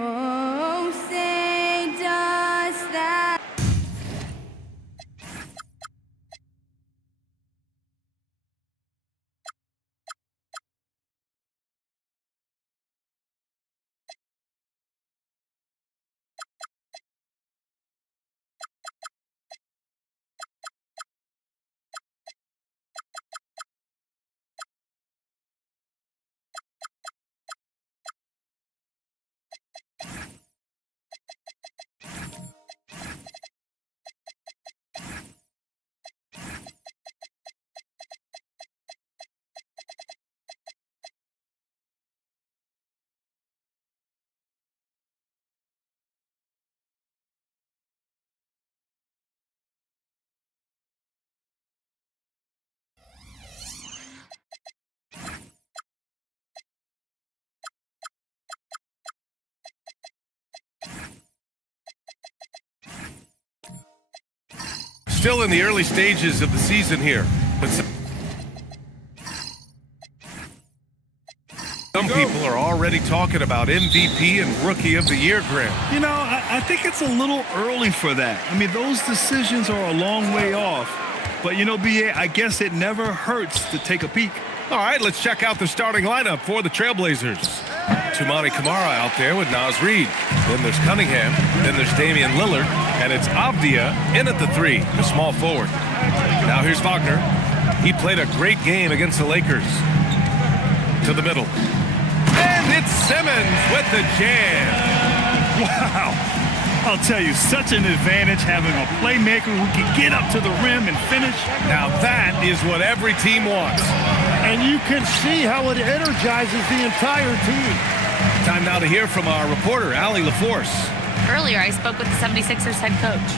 Oh, say does that. Still in the early stages of the season here, but some people are already talking about MVP and Rookie of the Year, Grant. You know, I think it's a little early for that. I mean, those decisions are a long way off. But, you know, B.A., I guess it never hurts to take a peek. All right, let's check out the starting lineup for the Trailblazers. Tumani Kamara out there with Naz Reid. Then there's Cunningham. Then there's Damian Lillard. And it's Avdia in at the 3, the small forward. Now here's Wagner. He played a great game against the Lakers. To the middle. And it's Simmons with the jam. Wow. I'll tell you, such an advantage having a playmaker who can get up to the rim and finish. Now that is what every team wants. And you can see how it energizes the entire team. Time now to hear from our reporter, Allie LaForce. Earlier, I spoke with the 76ers head coach.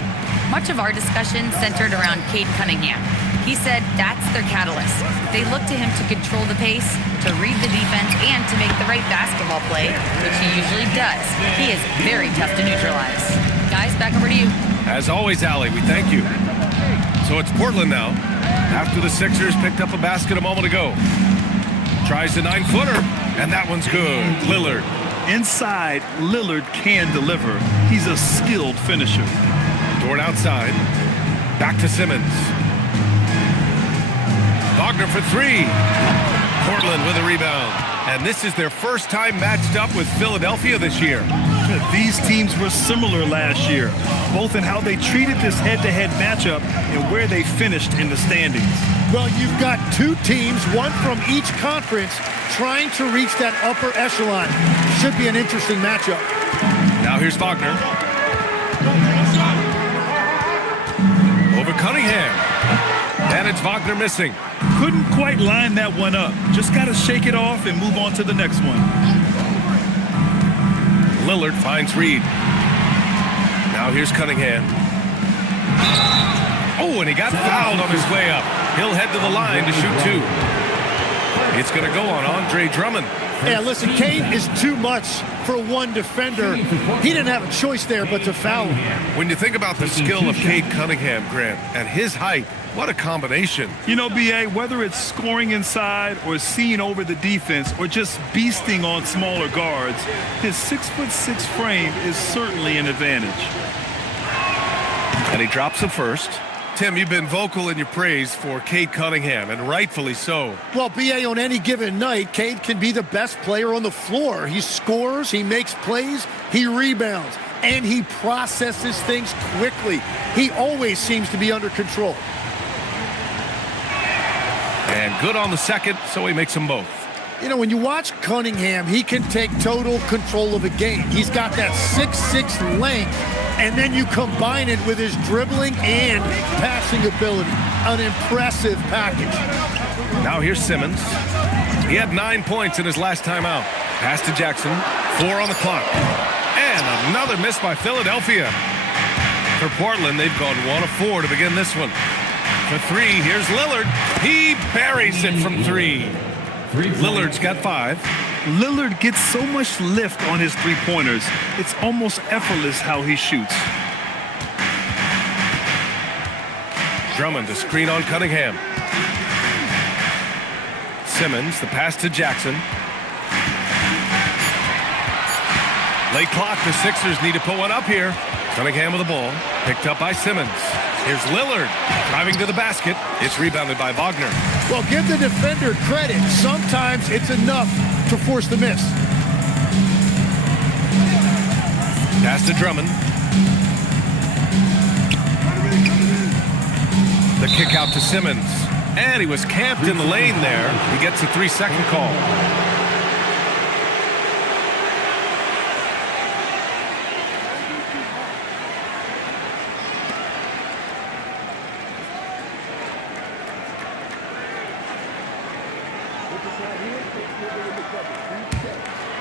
Much of our discussion centered around Cade Cunningham. He said that's their catalyst. They look to him to control the pace, to read the defense, and to make the right basketball play, which he usually does. He is very tough to neutralize. Guys, back over to you. As always, Allie, we thank you. So it's Portland now. After the Sixers picked up a basket a moment ago. Tries the 9-footer, and that one's good. Lillard. Inside, Lillard can deliver. He's a skilled finisher. Dort outside. Back to Simmons. Wagner for 3. Portland with a rebound. And this is their first time matched up with Philadelphia this year. These teams were similar last year, both in how they treated this head-to-head matchup and where they finished in the standings. Well, you've got two teams, one from each conference, trying to reach that upper echelon. Should be an interesting matchup. Now here's Wagner. Over Cunningham. And it's Wagner missing. Couldn't quite line that one up. Just got to shake it off and move on to the next one. Lillard finds Reid. Now here's Cunningham. Oh, and he got fouled on his way up. He'll head to the line to shoot 2. It's going to go on Andre Drummond. Yeah, listen, Cade is too much for one defender. He didn't have a choice there but to foul him. When you think about the skill of Cade Cunningham, Grant, and his height, what a combination. You know, B.A., whether it's scoring inside or seeing over the defense or just beasting on smaller guards, his 6'6" frame is certainly an advantage. And he drops the first. Tim, you've been vocal in your praise for Cade Cunningham, and rightfully so. Well, B.A., on any given night, Cade can be the best player on the floor. He scores, he makes plays, he rebounds, and he processes things quickly. He always seems to be under control. And good on the second, so he makes them both. You know, when you watch Cunningham, he can take total control of the game. He's got that 6'6" length, and then you combine it with his dribbling and passing ability. An impressive package. Now here's Simmons. He had 9 points in his last time out. Pass to Jackson. 4 on the clock. And another miss by Philadelphia. For Portland, they've gone 1 of 4 to begin this one. For 3, here's Lillard. He buries it from 3. Lillard's got 5. Lillard gets so much lift on his three-pointers, it's almost effortless how he shoots. Drummond to screen on Cunningham. Simmons, the pass to Jackson. Late clock, the Sixers need to put one up here. Cunningham with the ball, picked up by Simmons. Here's Lillard, driving to the basket. It's rebounded by Wagner. Well, give the defender credit. Sometimes it's enough to force the miss. Pass to Drummond. The kick out to Simmons. And he was camped in the lane there. He gets a 3-second call.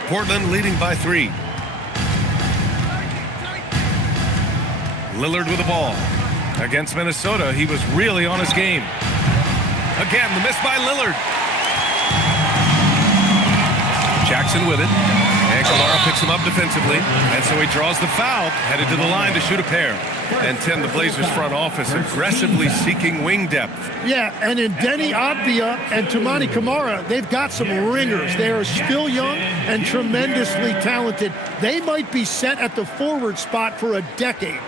Portland leading by 3. Lillard with the ball. Against Minnesota, he was really on his game. Again, the miss by Lillard. Jackson with it. And Kamara picks him up defensively. And so he draws the foul, headed to the line to shoot a pair. And Tim, the Blazers front office aggressively seeking wing depth. Yeah, and in Denny Avdia and Toumani Camara, they've got some ringers. They are still young and tremendously talented. They might be set at the forward spot for a decade.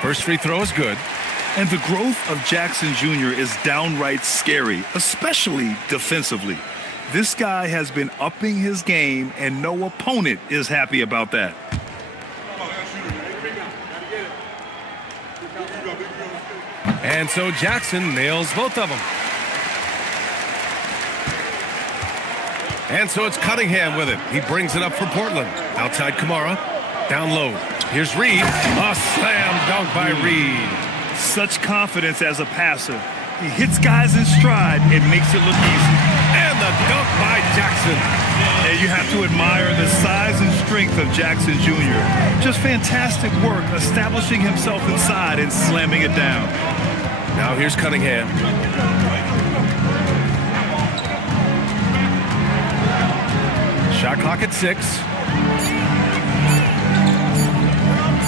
First free throw is good. And the growth of Jackson Jr. is downright scary, especially defensively. This guy has been upping his game, and no opponent is happy about that. And so Jackson nails both of them. And so it's Cunningham with it. He brings it up for Portland. Outside Kamara. Down low. Here's Reed. A slam dunk by Reed. Such confidence as a passer. He hits guys in stride and makes it look easy. And the dunk by Jackson. And you have to admire the size and strength of Jackson Jr. Just fantastic work establishing himself inside and slamming it down. Now here's Cunningham. Shot clock at 6.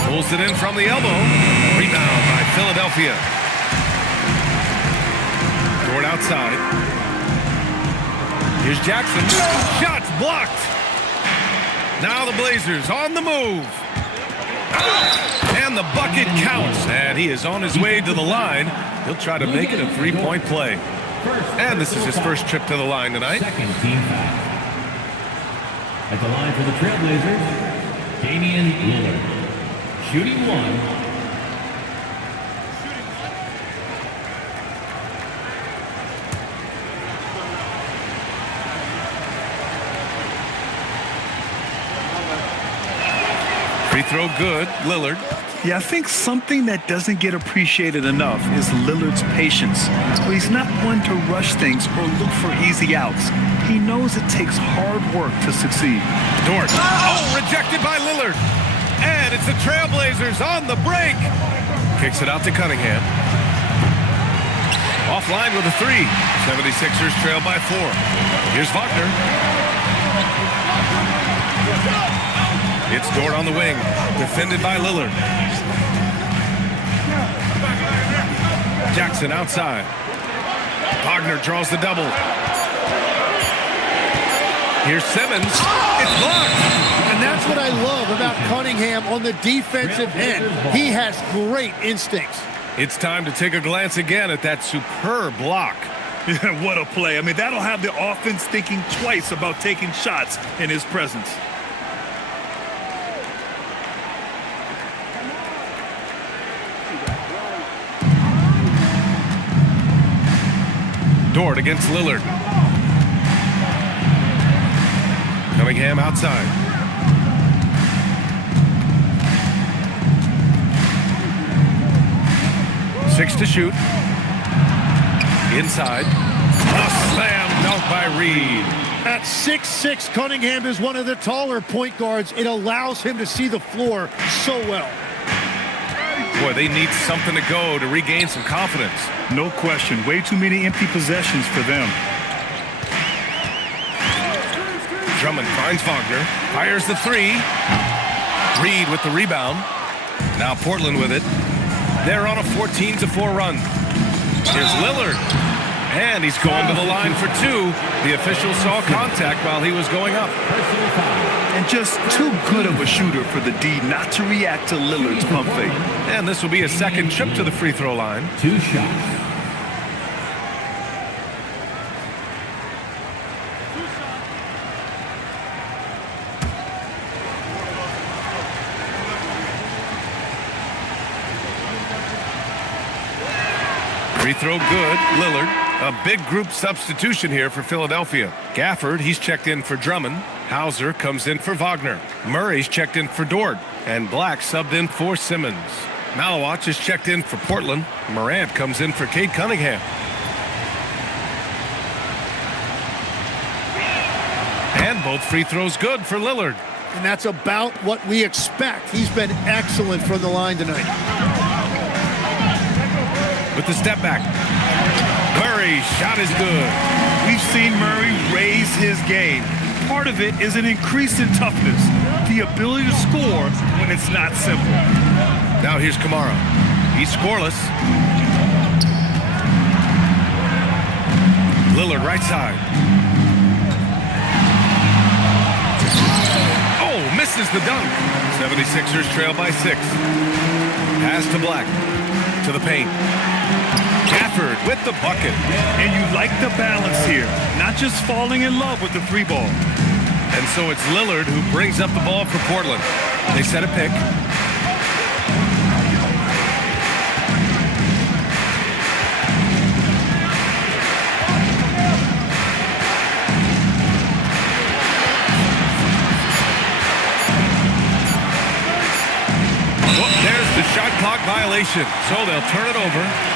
Pulls it in from the elbow. Rebound by Philadelphia. Dort outside. Here's Jackson. Shots blocked. Now the Blazers on the move. And the bucket counts. And he is on his way to the line. He'll try to make it a three-point play. And this is his first trip to the line tonight. Second team foul. At the line for the Trailblazers, Damian Lillard. Shooting 1. Free throw good, Lillard. Yeah, I think something that doesn't get appreciated enough is Lillard's patience. He's not one to rush things or look for easy outs. He knows it takes hard work to succeed. Dort. Oh, rejected by Lillard. And it's the Trailblazers on the break. Kicks it out to Cunningham. Offline with a 3. 76ers trail by 4. Here's Wagner. It's Dort on the wing. Defended by Lillard. Jackson outside. Wagner draws the double. Here's Simmons. It's blocked. And that's what I love about Cunningham on the defensive end. He has great instincts. It's time to take a glance again at that superb block. What a play. I mean, that'll have the offense thinking twice about taking shots in his presence. Dort against Lillard. Cunningham outside. Six to shoot. Inside. A slam dunk by Reed. At 6'6", Cunningham is one of the taller point guards. It allows him to see the floor so well. Boy, they need something to go to regain some confidence. No question. Way too many empty possessions for them. Drummond finds Wagner, fires the three. Reed with the rebound. Now Portland with it. They're on a 14-4 run. Here's Lillard. And he's going to the line for two. The official saw contact while he was going up. And just too good of a shooter for the D not to react to Lillard's pump fake. And this will be a second trip to the free throw line. 2 shots. Free throw good, Lillard. A big group substitution here for Philadelphia. Gafford, he's checked in for Drummond. Hauser comes in for Wagner. Murray's checked in for Dort. And Black subbed in for Simmons. Malawach is checked in for Portland. Morant comes in for Cade Cunningham. And both free throws good for Lillard. And that's about what we expect. He's been excellent from the line tonight. With the step back. Murray's shot is good. We've seen Murray raise his game. Part of it is an increase in toughness, the ability to score when it's not simple. Now here's Kamara. He's scoreless. Lillard right side. Oh, misses the dunk. 76ers trail by 6. Pass to Black. To the paint. Gafford with the bucket. And you like the balance here, not just falling in love with the three ball. And so it's Lillard who brings up the ball for Portland. They set a pick. Oh, there's the shot clock violation. So they'll turn it over.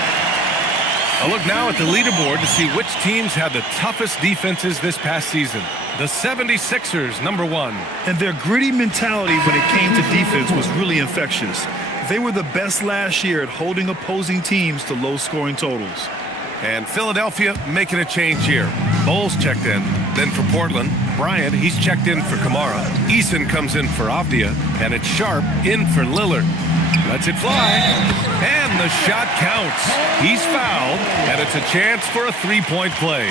A look now at the leaderboard to see which teams had the toughest defenses this past season. The 76ers, number 1. And their gritty mentality when it came to defense was really infectious. They were the best last year at holding opposing teams to low-scoring totals. And Philadelphia making a change here. Bowles checked in. Then for Portland, Bryant, he's checked in for Kamara. Eason comes in for Avdia. And it's Sharp in for Lillard. Lets it fly. And the shot counts. He's fouled. And it's a chance for a three-point play.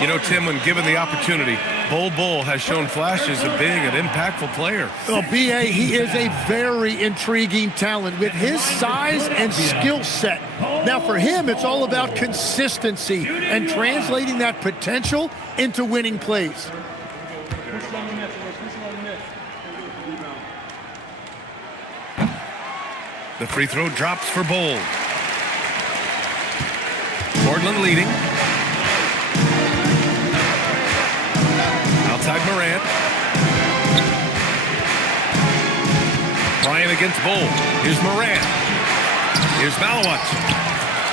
You know, Tim, when given the opportunity, Bull has shown flashes of being an impactful player. Well, B.A., he is a very intriguing talent with his size and skill set. Now, for him, it's all about consistency and translating that potential into winning plays. The free throw drops for Bull. Portland leading. Outside Morant. Bryant against Bull. Here's Morant. Here's Malawach.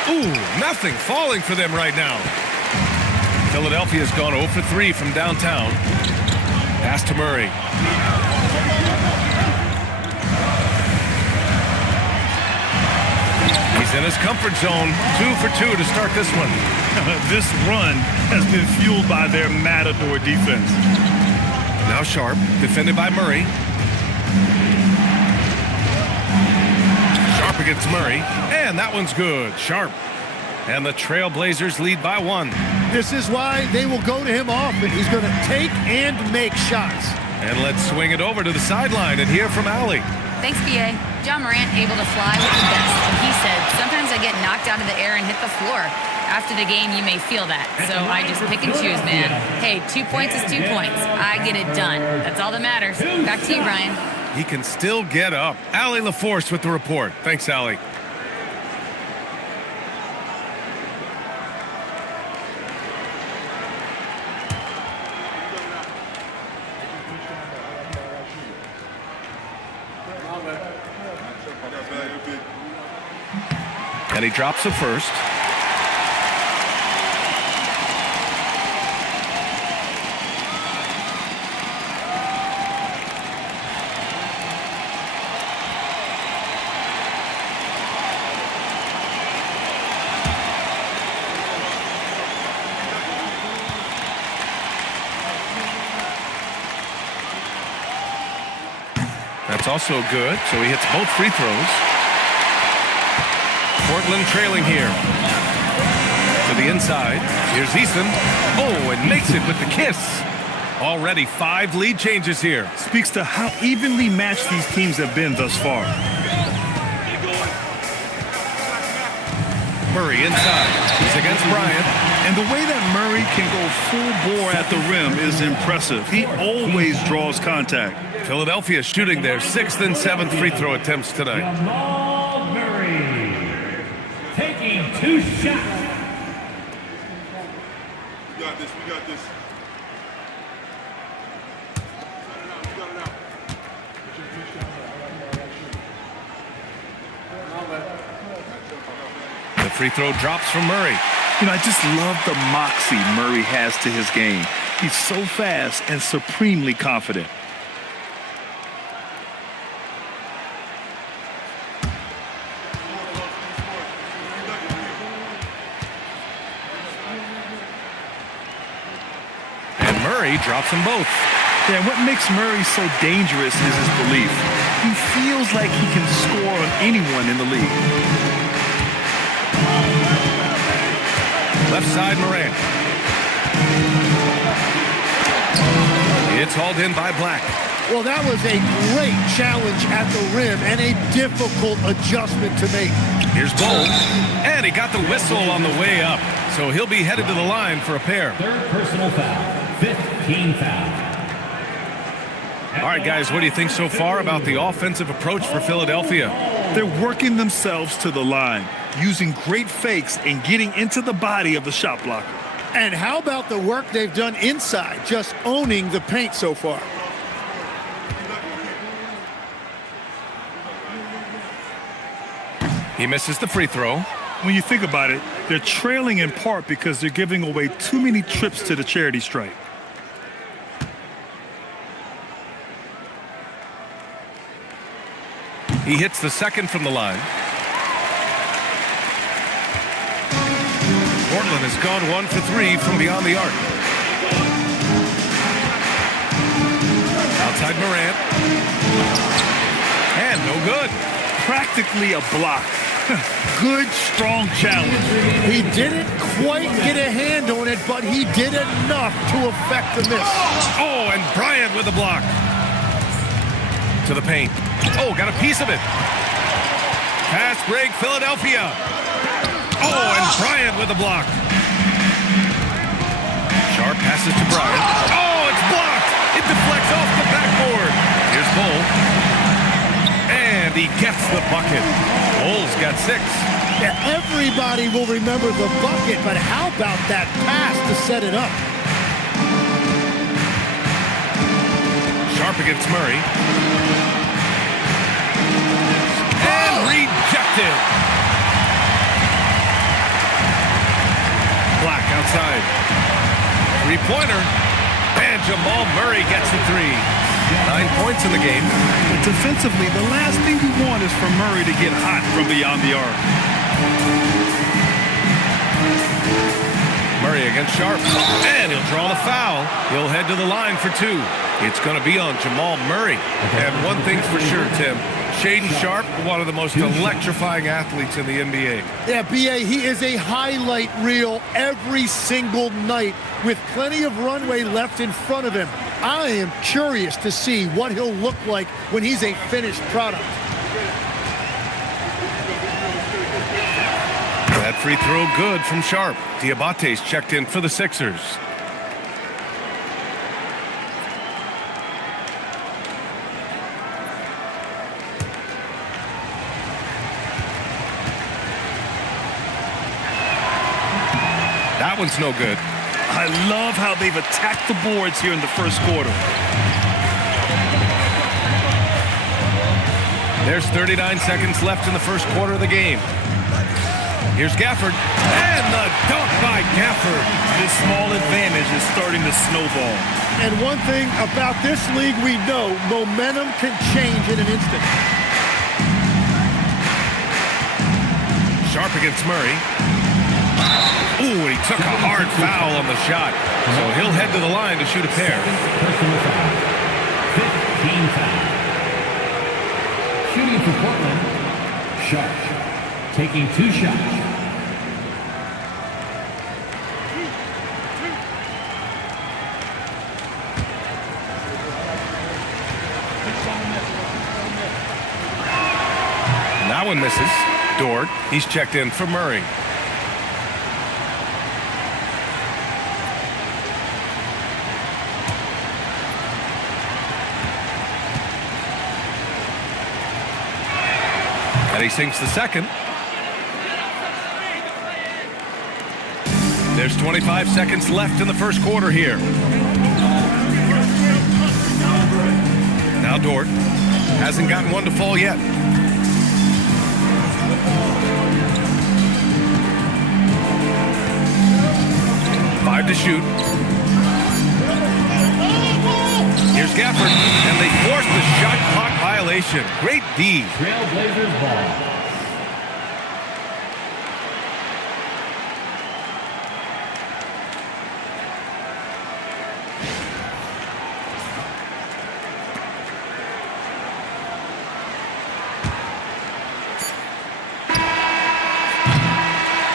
Ooh, nothing falling for them right now. Philadelphia's gone 0 for 3 from downtown. Pass to Murray. He's in his comfort zone. 2 for 2 to start this one. This run has been fueled by their matador defense. Now Sharp, defended by Murray. Sharp against Murray, and that one's good. Sharp. And the Trailblazers lead by 1. This is why they will go to him often. He's going to take and make shots. And let's swing it over to the sideline and hear from Allie. Thanks, B.A. John Morant able to fly with the best. He said, sometimes I get knocked out of the air and hit the floor. After the game, you may feel that. So I just pick and choose, man. Hey, 2 points is 2 points. I get it done. That's all that matters. Back to you, Brian. He can still get up. Allie LaForce with the report. Thanks, Allie. And he drops the first. That's also good, so he hits both free throws. Portland trailing here. To the inside. Here's Eason. Oh, and makes it with the kiss. Already 5 lead changes here. Speaks to how evenly matched these teams have been thus far. Murray inside. He's against Bryant. And the way that Murray can go full bore at the rim is impressive. He always draws contact. Philadelphia shooting their 6th and 7th free throw attempts tonight. Jamal Murray taking 2 shots. We got this. The free throw drops from Murray. I just love the moxie Murray has to his game. He's so fast and supremely confident. And Murray drops them both. Yeah, what makes Murray so dangerous is his belief. He feels like he can score on anyone in the league. Left side, Morant. It's hauled in by Black. Well, that was a great challenge at the rim and a difficult adjustment to make. Here's Bull. And he got the whistle on the way up. So he'll be headed to the line for a pair. 3rd personal foul. 5th team foul. All right, guys, what do you think so far about the offensive approach for Philadelphia? They're working themselves to the line, using great fakes and getting into the body of the shot blocker. And how about the work they've done inside, just owning the paint so far? He misses the free throw. When you think about it, they're trailing in part because they're giving away too many trips to the charity stripe. He hits the second from the line. Portland has gone 1 for 3 from beyond the arc. Outside Morant. And no good. Practically a block. Good, strong challenge. He didn't quite get a hand on it, but he did enough to affect the miss. Oh, and Bryant with a block. To the paint. Oh, got a piece of it. Fast break, Philadelphia. Oh, and Bryant with a block. Sharp passes to Bryant. Oh, it's blocked. It deflects off the backboard. Here's Bull. And he gets the bucket. Bull's got 6. Yeah, everybody will remember the bucket, but how about that pass to set it up? Sharp against Murray. And rejected. Black outside. 3-pointer. And Jamal Murray gets the 3. 9 points in the game. But defensively, the last thing you want is for Murray to get hot from beyond the arc. Murray against Sharp. And he'll draw the foul. He'll head to the line for 2. It's going to be on Jamal Murray. And one thing's for sure, Tim. Shaedon Sharp, one of the most electrifying athletes in the NBA. Yeah, B.A., he is a highlight reel every single night with plenty of runway left in front of him. I am curious to see what he'll look like when he's a finished product. That free throw good from Sharp. Diabate's checked in for the Sixers. That one's no good. I love how they've attacked the boards here in the first quarter. There's 39 seconds left in the first quarter of the game. Here's Gafford. And the dunk by Gafford. This small advantage is starting to snowball. And one thing about this league we know, momentum can change in an instant. Sharp against Murray. Ooh, and he took a hard foul on the shot. So he'll head to the line to shoot a pair. Personal foul. 15 foul. Shooting for Portland, Sharp. Taking 2 shots. That one misses. Dort, he's checked in for Murray. And he sinks the second. There's 25 seconds left in the first quarter here. Now Dort hasn't gotten one to fall yet. 5 to shoot. Here's Gafford, and they force the shot clock violation. Great D. Trailblazers ball.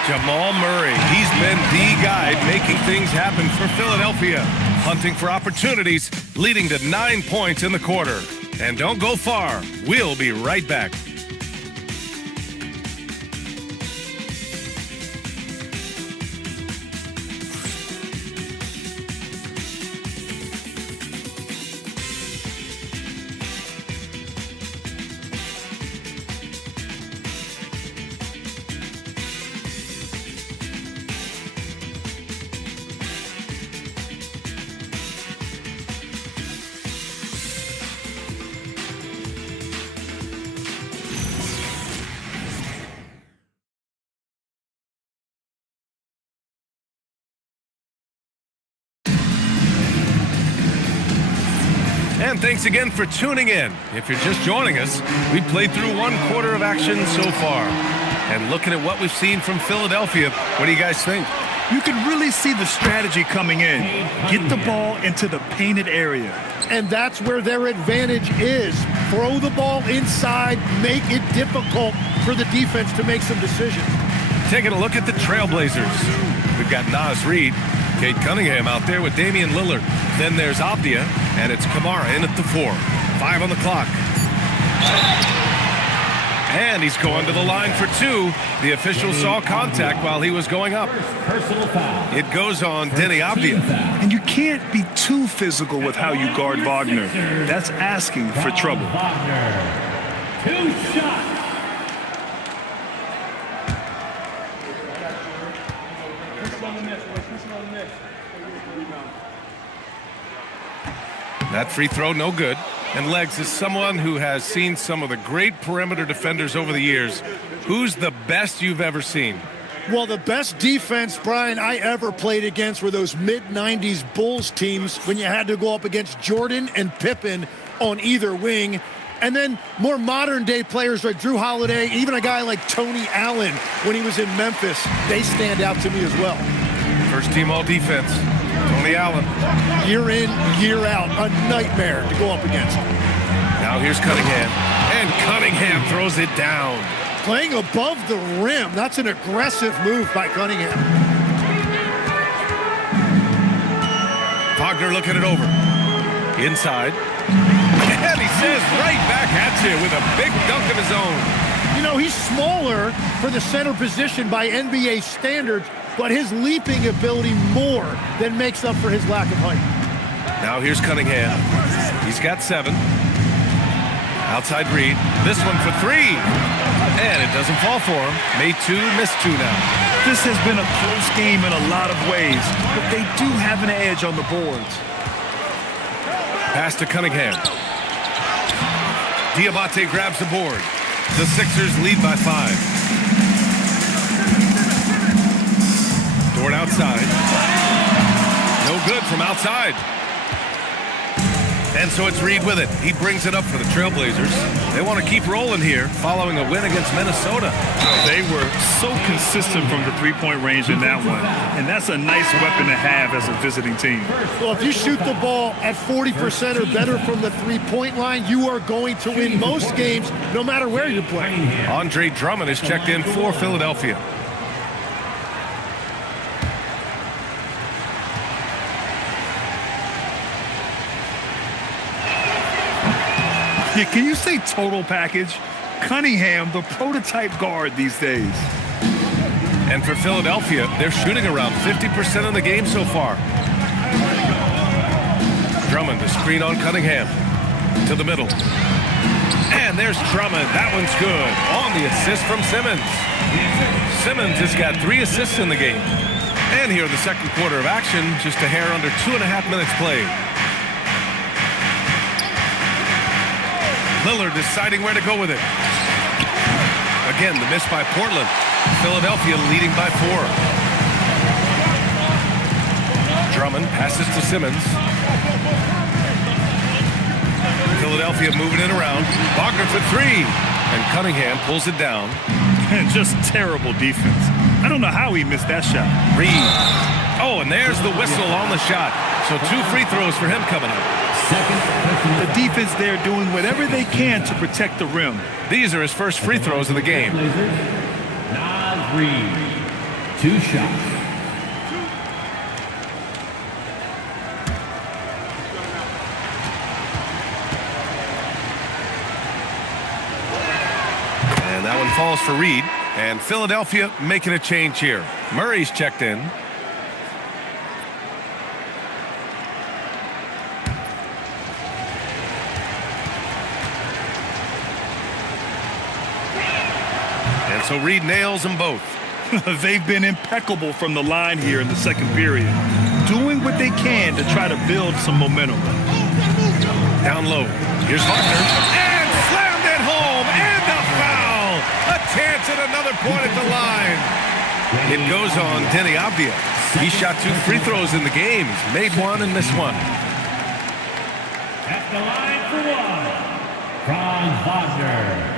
Jamal Murray, he's been the guy making things happen for Philadelphia. Hunting for opportunities, leading to 9 points in the quarter. And don't go far. We'll be right back. And thanks again for tuning in. If you're just joining us, we played through 1 quarter of action so far. And looking at what we've seen from Philadelphia, what do you guys think? You can really see the strategy coming in. Get the ball into the painted area. And that's where their advantage is. Throw the ball inside, make it difficult for the defense to make some decisions. Taking a look at the Trailblazers. We've got Naz Reid, Cade Cunningham out there with Damian Lillard. Then there's Avdia, and it's Kamara in at the 4. 5 on the clock. And he's going to the line for 2. The official saw contact while he was going up. Personal foul. It goes on Denny Avdia. And you can't be too physical with how you guard Wagner. That's asking for trouble. Wagner. 2 shots. That free throw, no good. And Legs, is someone who has seen some of the great perimeter defenders over the years. Who's the best you've ever seen? Well, the best defense, Brian, I ever played against were those mid-90s Bulls teams when you had to go up against Jordan and Pippen on either wing. And then more modern-day players like Drew Holiday, even a guy like Tony Allen when he was in Memphis, they stand out to me as well. First team all defense, Tony Allen. Year in, year out, a nightmare to go up against. Now here's Cunningham, and Cunningham throws it down. Playing above the rim, that's an aggressive move by Cunningham. Wagner looking it over. Inside. And he says right back at you with a big dunk of his own. You know, he's smaller for the center position by NBA standards, but his leaping ability more than makes up for his lack of height. Now here's Cunningham. He's got 7. Outside Reid. This one for 3. And it doesn't fall for him. Made 2, missed 2 now. This has been a close game in a lot of ways, but they do have an edge on the boards. Pass to Cunningham. Diabate grabs the board. The Sixers lead by 5. Dort outside. No good from outside. And so it's Reed with it. He brings it up for the Trailblazers. They want to keep rolling here following a win against Minnesota. They were so consistent from the three-point range in that one. And that's a nice weapon to have as a visiting team. Well, if you shoot the ball at 40% or better from the three-point line, you are going to win most games no matter where you're playing. Andre Drummond is checked in for Philadelphia. Yeah, can you say total package? Cunningham, the prototype guard these days. And for Philadelphia, they're shooting around 50% of the game so far. Drummond to screen on Cunningham. To the middle. And there's Drummond. That one's good. On the assist from Simmons. Simmons has got 3 assists in the game. And here in the second quarter of action, just a hair under 2.5 minutes played. Lillard deciding where to go with it. Again, the miss by Portland. Philadelphia leading by 4. Drummond passes to Simmons. Philadelphia moving it around. Wagner for 3. And Cunningham pulls it down. Just terrible defense. I don't know how he missed that shot. Reed. Oh, and there's the whistle on the shot. So 2 free throws for him coming up. The defense there doing whatever they can to protect the rim. These are his first free throws of the game. Naz Reid, 2 shots. And that one falls for Reed. And Philadelphia making a change here. Murray's checked in. So Reed nails them both. They've been impeccable from the line here in the second period, doing what they can to try to build some momentum. Down low. Here's Wagner. And slammed it home. And a foul. A chance at another point at the line. It goes on Denny Avdia. He shot 2 free throws in the game. He's made 1 and missed 1. At the line for 1, Franz Wagner.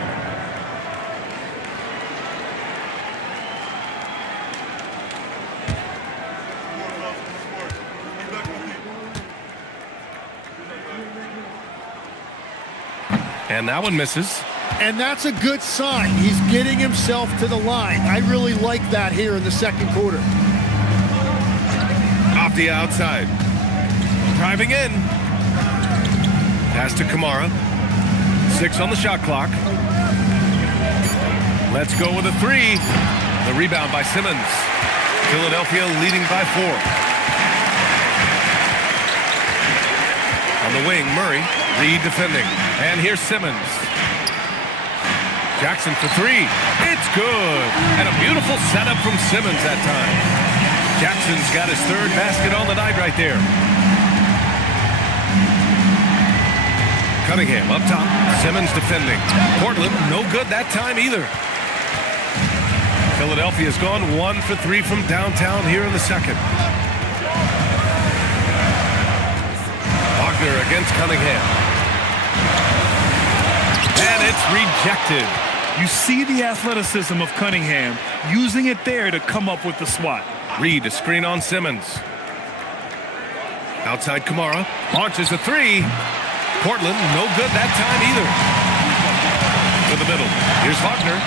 And that one misses. And that's a good sign. He's getting himself to the line. I really like that here in the second quarter. Off the outside. Driving in. Pass to Kamara. 6 on the shot clock. Let's go with a 3. The rebound by Simmons. Philadelphia leading by 4. On the wing, Murray. Reed defending. And here's Simmons. Jackson for 3. It's good. And a beautiful setup from Simmons that time. Jackson's got his 3rd basket on the night right there. Cunningham up top. Simmons defending. Portland no good that time either. Philadelphia's gone 1 for 3 from downtown here in the second. Wagner against Cunningham. And it's rejected. You see the athleticism of Cunningham, using it there to come up with the swat. Reed, a screen on Simmons. Outside Kamara. Launches a 3. Portland, no good that time either. To the middle. Here's Wagner.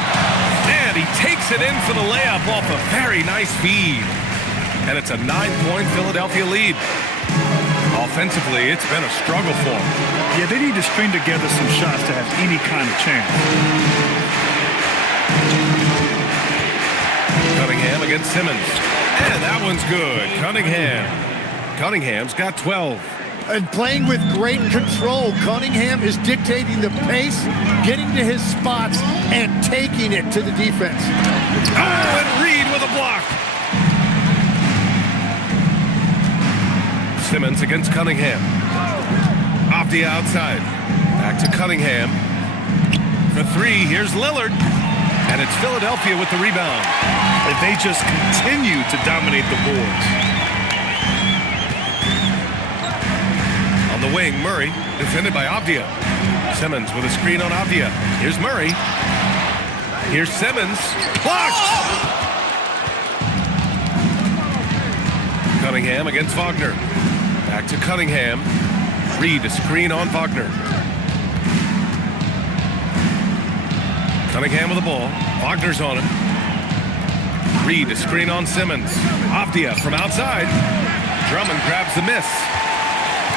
And he takes it in for the layup off a very nice feed. And it's a 9-point Philadelphia lead. Offensively, it's been a struggle for them. Yeah, they need to string together some shots to have any kind of chance. Cunningham against Simmons. And that one's good. Cunningham's got 12. And playing with great control. Cunningham is dictating the pace, getting to his spots, and taking it to the defense. Oh, and Reed with a block. Simmons against Cunningham. Off the outside. Back to Cunningham. For 3, here's Lillard. And it's Philadelphia with the rebound. They just continue to dominate the boards. On the the wing, Murray, defended by Avdia. Simmons with a screen on Avdia. Here's Murray. Here's Simmons. Blocked! Cunningham against Wagner. Back to Cunningham. Reed, a screen on Wagner. Cunningham with the ball. Wagner's on him. Reed, a screen on Simmons. Avdia from outside. Drummond grabs the miss.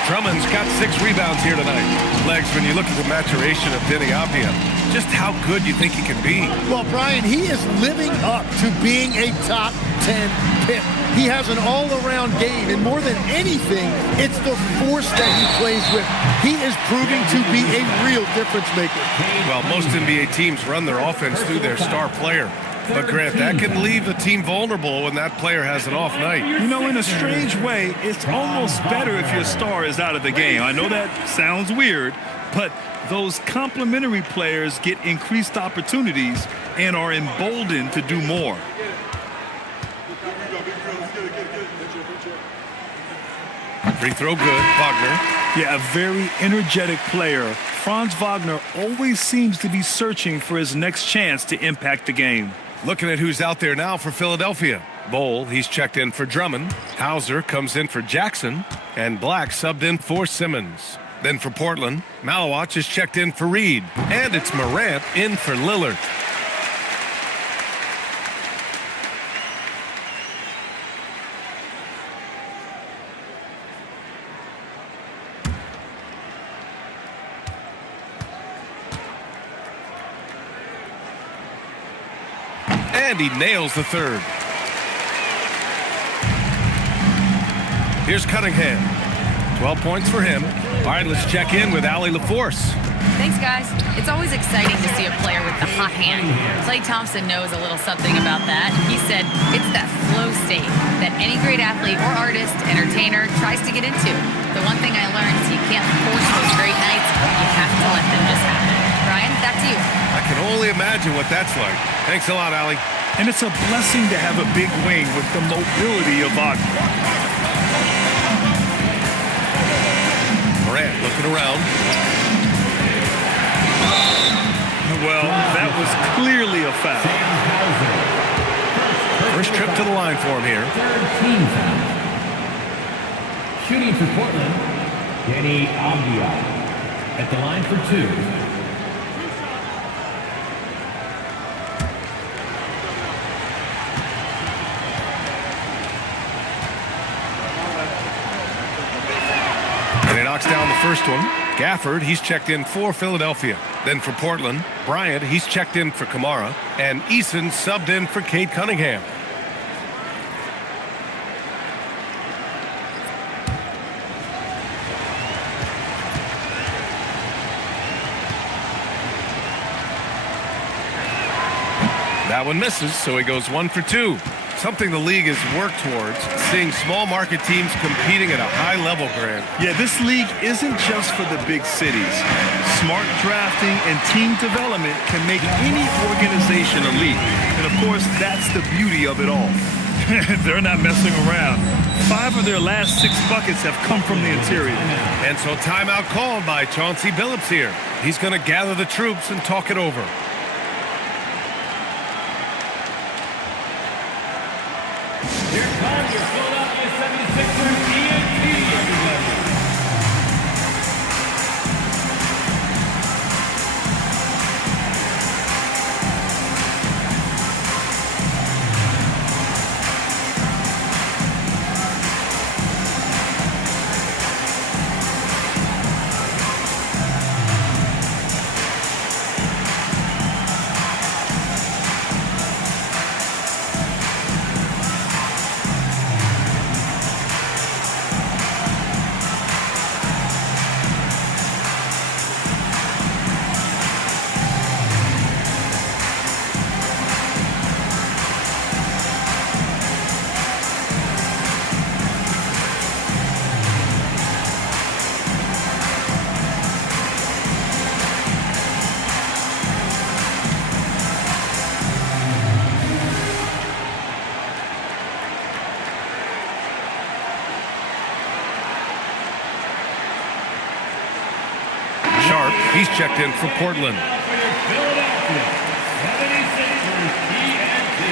Drummond's got 6 rebounds here tonight. Legs, when you look at the maturation of Denny Avdia, just how good you think he can be. Well, Brian, he is living up to being a top 10 pick. He has an all-around game, and more than anything, it's the force that he plays with. He is proving to be a real difference maker. Well, most NBA teams run their offense through their star player. But, Grant, that can leave the team vulnerable when that player has an off night. You know, in a strange way, it's almost better if your star is out of the game. I know that sounds weird, but those complementary players get increased opportunities and are emboldened to do more. Free throw good, Wagner. Yeah, a very energetic player. Franz Wagner always seems to be searching for his next chance to impact the game. Looking at who's out there now for Philadelphia. Bowl, he's checked in for Drummond. Hauser comes in for Jackson. And Black subbed in for Simmons. Then for Portland, Malawach is checked in for Reed. And it's Morant in for Lillard. And he nails the third. Here's Cunningham. 12 points for him. All right, let's check in with Allie LaForce. Thanks, guys. It's always exciting to see a player with the hot hand. Klay Thompson knows a little something about that. He said it's that flow state that any great athlete or artist, entertainer, tries to get into. The one thing I learned is you can't force those great nights. You have to let them just happen. Brian, back to you. I can only imagine what that's like. Thanks a lot, Allie. And it's a blessing to have a big wing with the mobility of Wagner. Morant looking around. Well, that was clearly a foul. First trip to the line for him here. Team foul. Shooting for Portland, Denny Avdia. At the line for 2. And he knocks down the first one. Gafford, he's checked in for Philadelphia. Then for Portland, Bryant, he's checked in for Kamara. And Eason subbed in for Cade Cunningham. That one misses, so he goes 1 for 2. Something the league has worked towards, seeing small market teams competing at a high level, Grant. Yeah, this league isn't just for the big cities. Smart drafting and team development can make any organization elite. And of course, that's the beauty of it all. They're not messing around. 5 of their last 6 buckets have come from the interior. And so timeout called by Chauncey Billups here. He's going to gather the troops and talk it over. Here comes your Philadelphia 76ers ENT, everybody. checked in for Portland. Philadelphia 76ers TNT.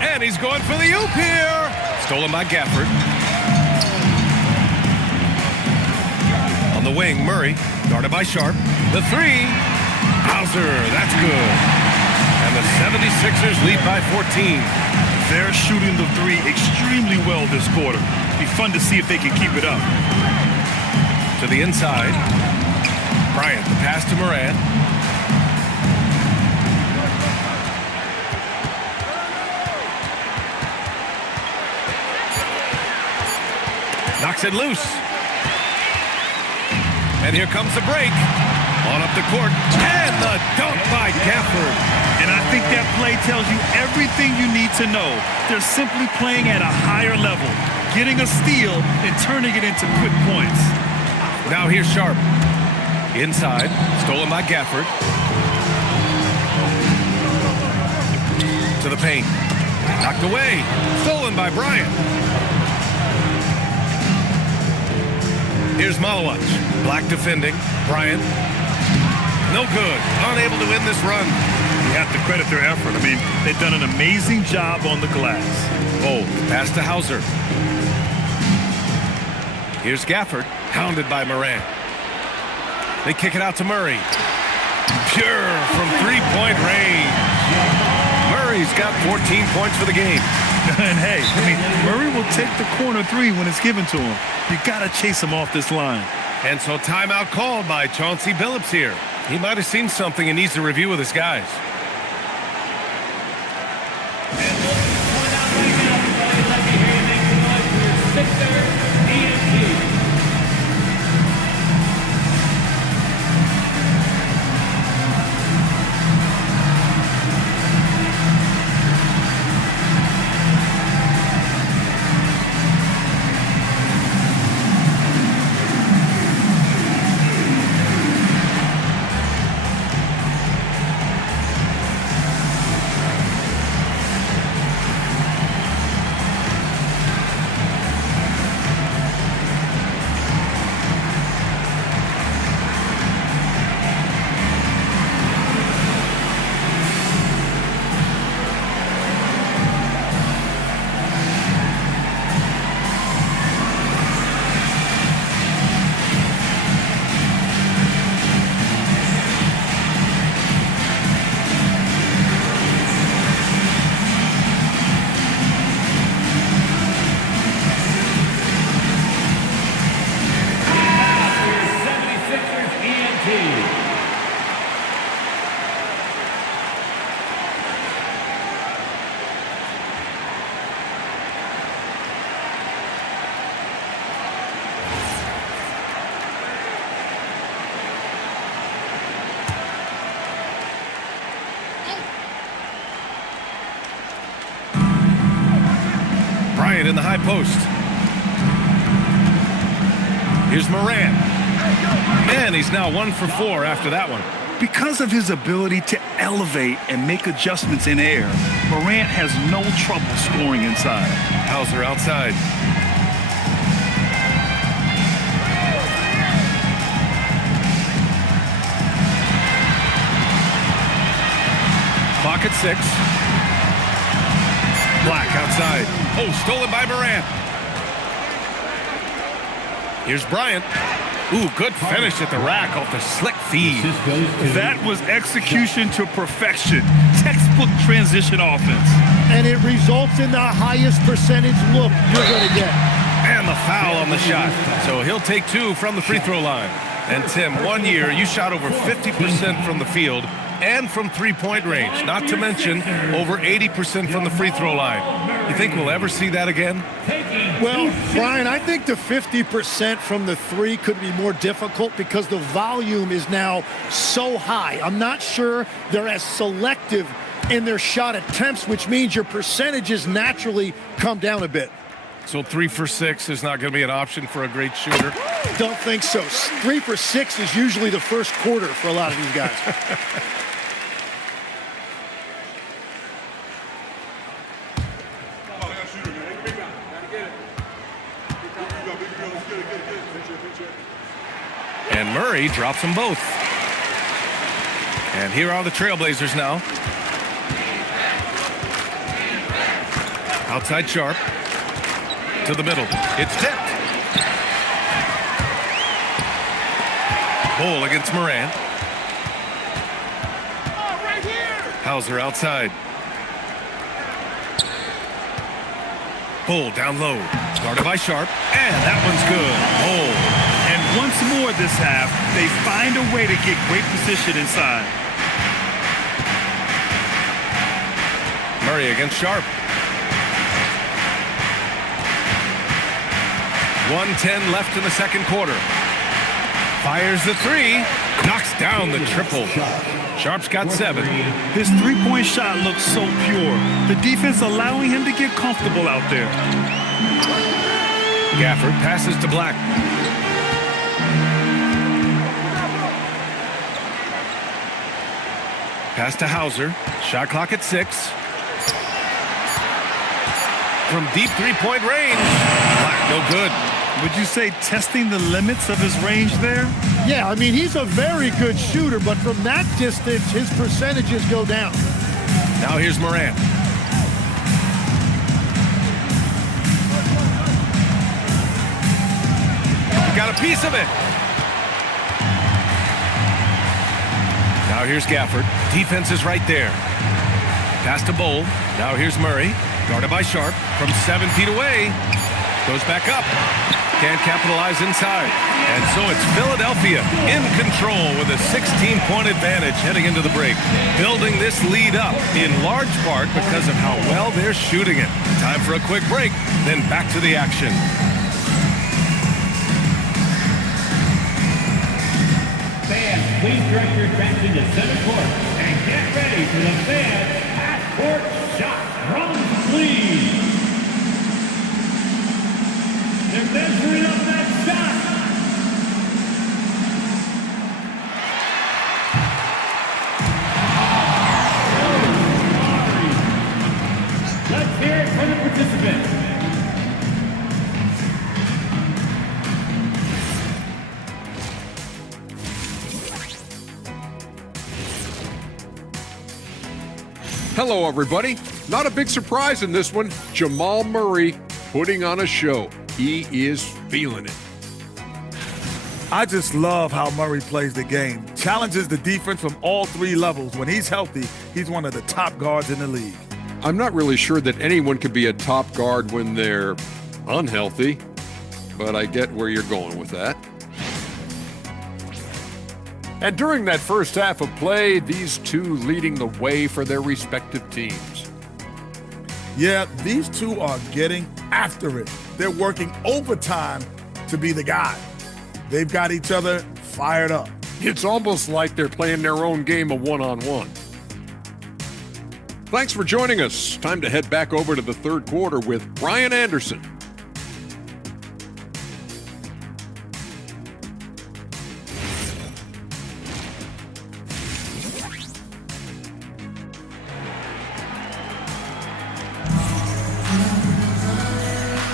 And he's going for the oop here. Stolen by Gafford. On the wing, Murray, guarded by Sharp. The three. Hauser, that's good. And the 76ers lead by 14. They're shooting the three extremely well this quarter. Be fun to see if they can keep it up. To the inside. Bryant, the pass to Moran. Knocks it loose. And here comes the break. On up the court. And the dunk by Gafford. And I think that play tells you everything you need to know. They're simply playing at a higher level, getting a steal and turning it into quick points. Now here's Sharp. Inside. Stolen by Gafford. To the paint. Knocked away. Stolen by Bryant. Here's Malawach. Black defending. Bryant. No good. Unable to win this run. You have to credit their effort. I mean, they've done an amazing job on the glass. Oh, pass to Hauser. Here's Gafford. Hounded by Moran. They kick it out to Murray. Pure from three-point range. Murray's got 14 points for the game. And hey, I mean, Murray will take the corner three when it's given to him. You got to chase him off this line. And so timeout called by Chauncey Billups here. He might have seen something and needs to review with his guys. Bryant in the high post. Here's Moran. Man, he's now 1 for 4 after that one. Because of his ability to elevate and make adjustments in air, Morant has no trouble scoring inside. Hauser outside. Clock at 6. Black outside. Oh, stolen by Morant. Here's Bryant. Ooh, good finish at the rack off the slick feed. That was execution to perfection. Textbook transition offense. And it results in the highest percentage look you're going to get. And the foul on the shot. So he'll take 2 from the free throw line. And Tim, 1 year, you shot over 50% from the field and from three-point range. Not to mention over 80% from the free throw line. You think we'll ever see that again? Well, Brian, I think the 50% from the three could be more difficult because the volume is now so high. I'm not sure they're as selective in their shot attempts, which means your percentages naturally come down a bit. So 3 for 6 is not going to be an option for a great shooter. Don't think so. 3 for 6 is usually the first quarter for a lot of these guys. And Murray drops them both. And here are the Trailblazers now. Outside Sharp. To the middle. It's tipped. Bol against Moran. Hauser outside. Bol down low. Guarded by Sharp. And that one's good. Bol. And once more this half, they find a way to get great position inside. Murray against Sharp. 1:10 left in the second quarter. Fires the three. Knocks down the triple. Sharp's got 7. His three-point shot looks so pure. The defense allowing him to get comfortable out there. Gafford passes to Black. Pass to Hauser. Shot clock at 6. From deep three-point range. Black, no good. Would you say testing the limits of his range there? Yeah, I mean, he's a very good shooter, but from that distance, his percentages go down. Now here's Moran. Got a piece of it. Now here's Gafford. Defense is right there. Pass to Bol. Now here's Murray. Guarded by Sharp from 7 feet away. Goes back up. Can't capitalize inside. And so it's Philadelphia in control with a 16-point advantage heading into the break. Building this lead up in large part because of how well they're shooting it. Time for a quick break, then back to the action. Fans, please direct your attention to center court and get ready for the fans half-court shot from Cleveland. They're measuring up that shot. Let's hear it for the participants. Hello, everybody. Not a big surprise in this one. Jamal Murray putting on a show. He is feeling it. I just love how Murray plays the game. Challenges the defense from all 3 levels. When he's healthy, he's one of the top guards in the league. I'm not really sure that anyone can be a top guard when they're unhealthy, but I get where you're going with that. And during that first half of play, these two leading the way for their respective teams. Yeah, these two are getting after it. They're working overtime to be the guy. They've got each other fired up. It's almost like they're playing their own game of one-on-one. Thanks for joining us. Time to head back over to the third quarter with Brian Anderson.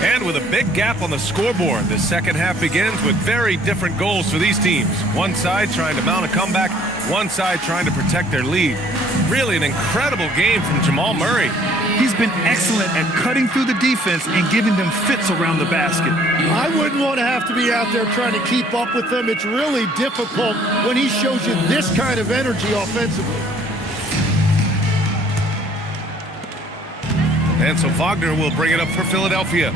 And with a big gap on the scoreboard, the second half begins with very different goals for these teams. One side trying to mount a comeback, one side trying to protect their lead. Really an incredible game from Jamal Murray. He's been excellent at cutting through the defense and giving them fits around the basket. I wouldn't want to have to be out there trying to keep up with him. It's really difficult when he shows you this kind of energy offensively. And so Wagner will bring it up for Philadelphia.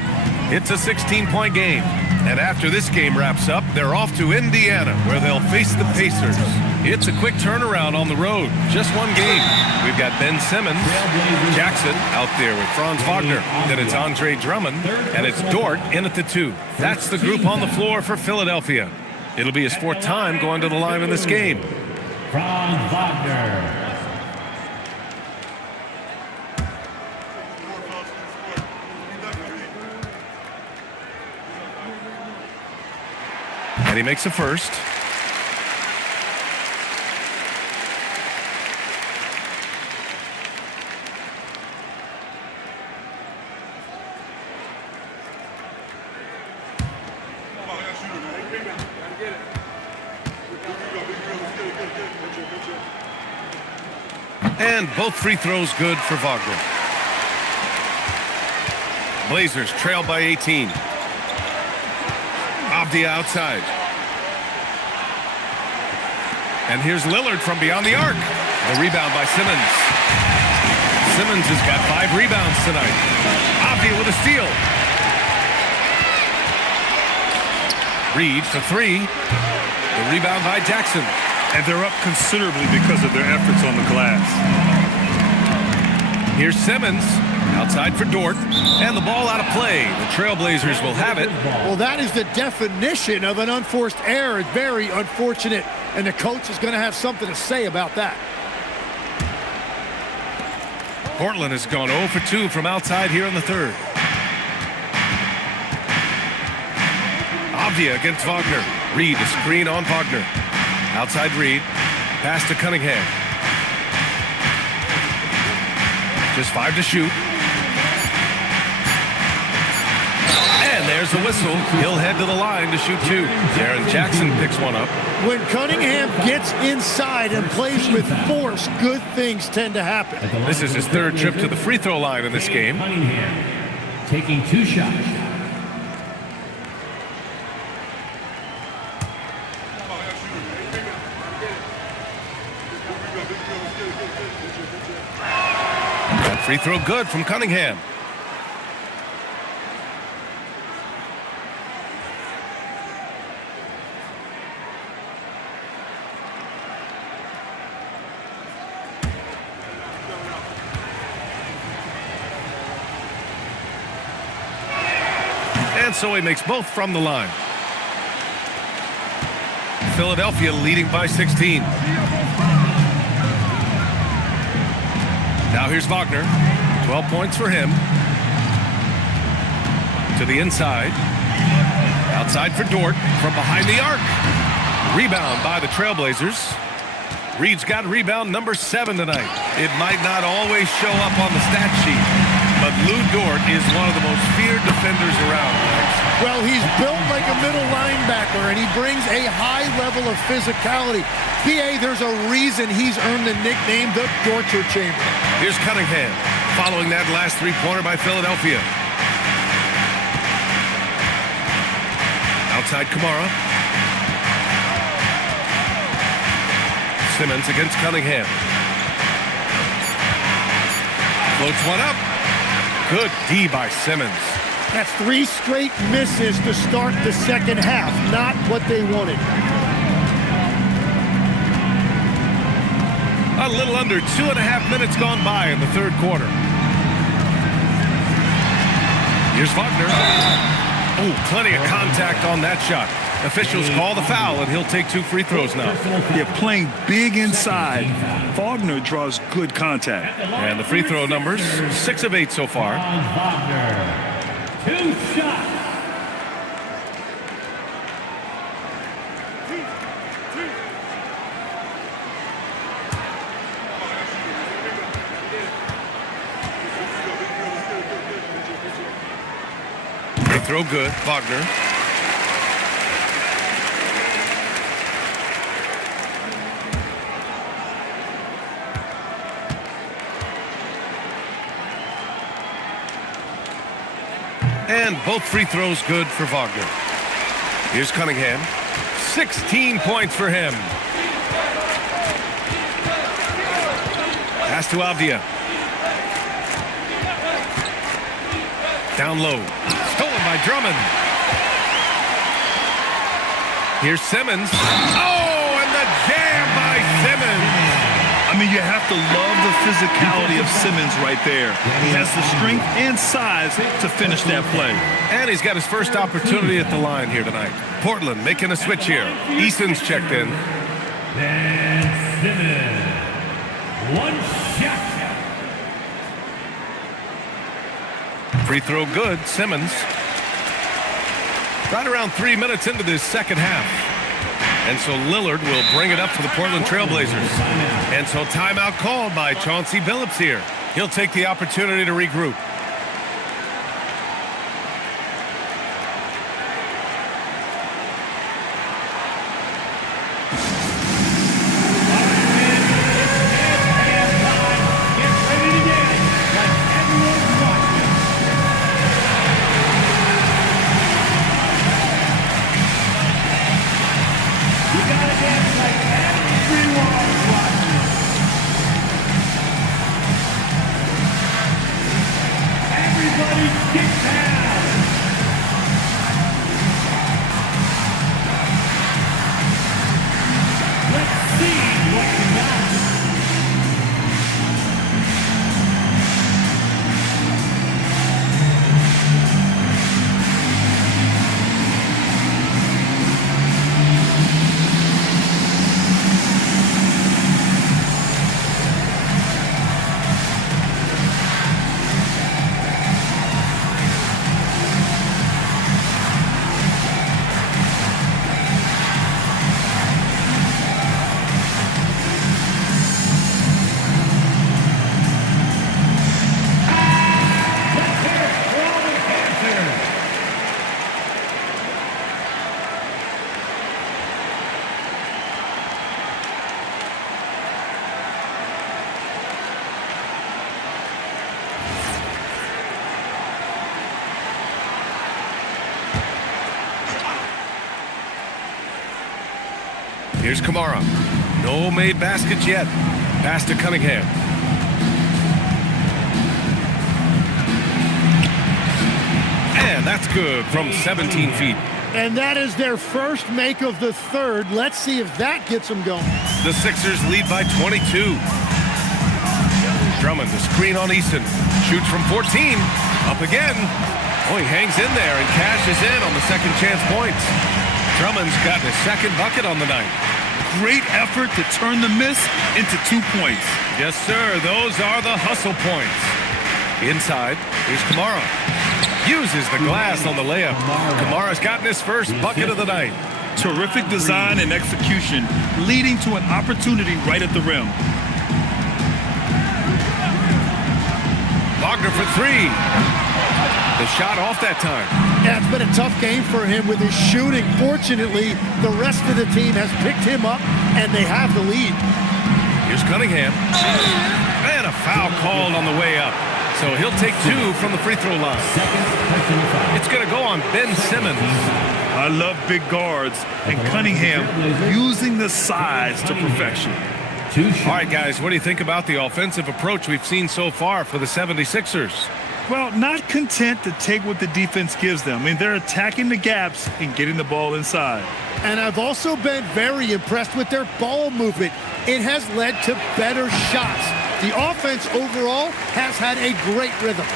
It's a 16-point game. And after this game wraps up, they're off to Indiana, where they'll face the Pacers. It's a quick turnaround on the road. Just one game. We've got Ben Simmons, Jackson out there with Franz Wagner. Then it's Andre Drummond, and it's Dort in at the 2. That's the group on the floor for Philadelphia. It'll be his 4th time going to the line in this game. Franz Wagner. And he makes a first. And both free throws good for Wagner. Blazers trail by 18. Avdia outside. And here's Lillard from beyond the arc. The rebound by Simmons. Simmons has got 5 rebounds tonight. Avdia with a steal. Reed for 3. The rebound by Jackson. And they're up considerably because of their efforts on the glass. Here's Simmons outside for Dort, and the ball out of play. The Trailblazers will have it. Well, that is the definition of an unforced error. It's very unfortunate, and the coach is going to have something to say about that. Portland has gone 0 for 2 from outside here in the third. Avdia against Wagner. Reed, a screen on Wagner. Outside Reed. Pass to Cunningham. Just 5 to shoot. And there's the whistle. He'll head to the line to shoot 2. Jaren Jackson picks one up. When Cunningham gets inside and plays with force, good things tend to happen. This is his 3rd trip to the free throw line in this game. Cunningham taking 2 shots. That free throw good from Cunningham. And so he makes both from the line. Philadelphia leading by 16. Now here's Wagner. 12 points for him. To the inside. Outside for Dort from behind the arc. Rebound by the Trailblazers. Reed's got rebound number 7 tonight. It might not always show up on the stat sheet, but Lou Dort is one of the most feared defenders around. Well, he's built like a middle linebacker, and he brings a high level of physicality. PA, there's a reason he's earned the nickname the Torture Chamber. Here's Cunningham, following that last 3-pointer by Philadelphia. Outside Kamara. Simmons against Cunningham. Floats one up. Good D by Simmons. That's 3 straight misses to start the second half. Not what they wanted. A little under 2.5 minutes gone by in the third quarter. Here's Wagner. Oh, plenty of contact on that shot. Officials call the foul, and he'll take 2 free throws now. They're playing big inside. Wagner draws good contact. And the free throw numbers, 6 of 8 so far. Wagner. 2 shots. Free throw good, Wagner. And both free throws good for Wagner. Here's Cunningham. 16 points for him. Pass to Avdia. Down low. Stolen by Drummond. Here's Simmons. Oh, and the jam by Simmons. I mean, you have to love the physicality of Simmons right there. He has the strength and size to finish that play. And he's got his first opportunity at the line here tonight. Portland making a switch here. Eason's checked in. And Simmons. 1 shot. Free throw good, Simmons. Right around 3 minutes into this second half. And so Lillard will bring it up for the Portland Trailblazers. And so timeout called by Chauncey Billups here. He'll take the opportunity to regroup. Here's Kamara. No made baskets yet. Pass to Cunningham. And that's good from 17 feet. And that is their first make of the third. Let's see if that gets them going. The Sixers lead by 22. Drummond, the screen on Easton. Shoots from 14. Up again. Oh, he hangs in there and cashes in on the second chance points. Drummond's gotten his second bucket on the night. Great effort to turn the miss into 2 points. Yes, sir. Those are the hustle points. Inside, here's Kamara. Uses the glass on the layup. Kamara's gotten his first bucket of the night. Terrific design and execution, leading to an opportunity right at the rim. Wagner for three. The shot off that time. Yeah, it's been a tough game for him with his shooting. Fortunately, the rest of the team has picked him up, and they have the lead. Here's Cunningham. And a foul called on the way up. So he'll take two from the free throw line. It's going to go on Ben Simmons. I love big guards, and Cunningham using the size to perfection. All right, guys, what do you think about the offensive approach we've seen so far for the 76ers? Well, not content to take what the defense gives them. I mean, they're attacking the gaps and getting the ball inside. And I've also been very impressed with their ball movement. It has led to better shots. The offense overall has had a great rhythm.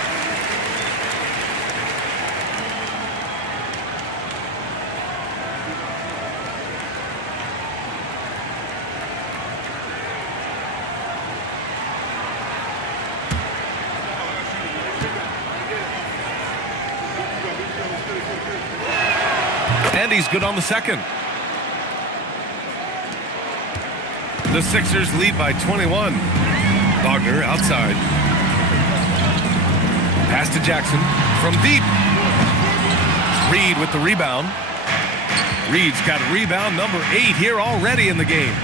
And he's good on the second. The Sixers lead by 21. Wagner outside. Pass to Jackson from deep. Reed with the rebound. Reed's got rebound number 8 here already in the game.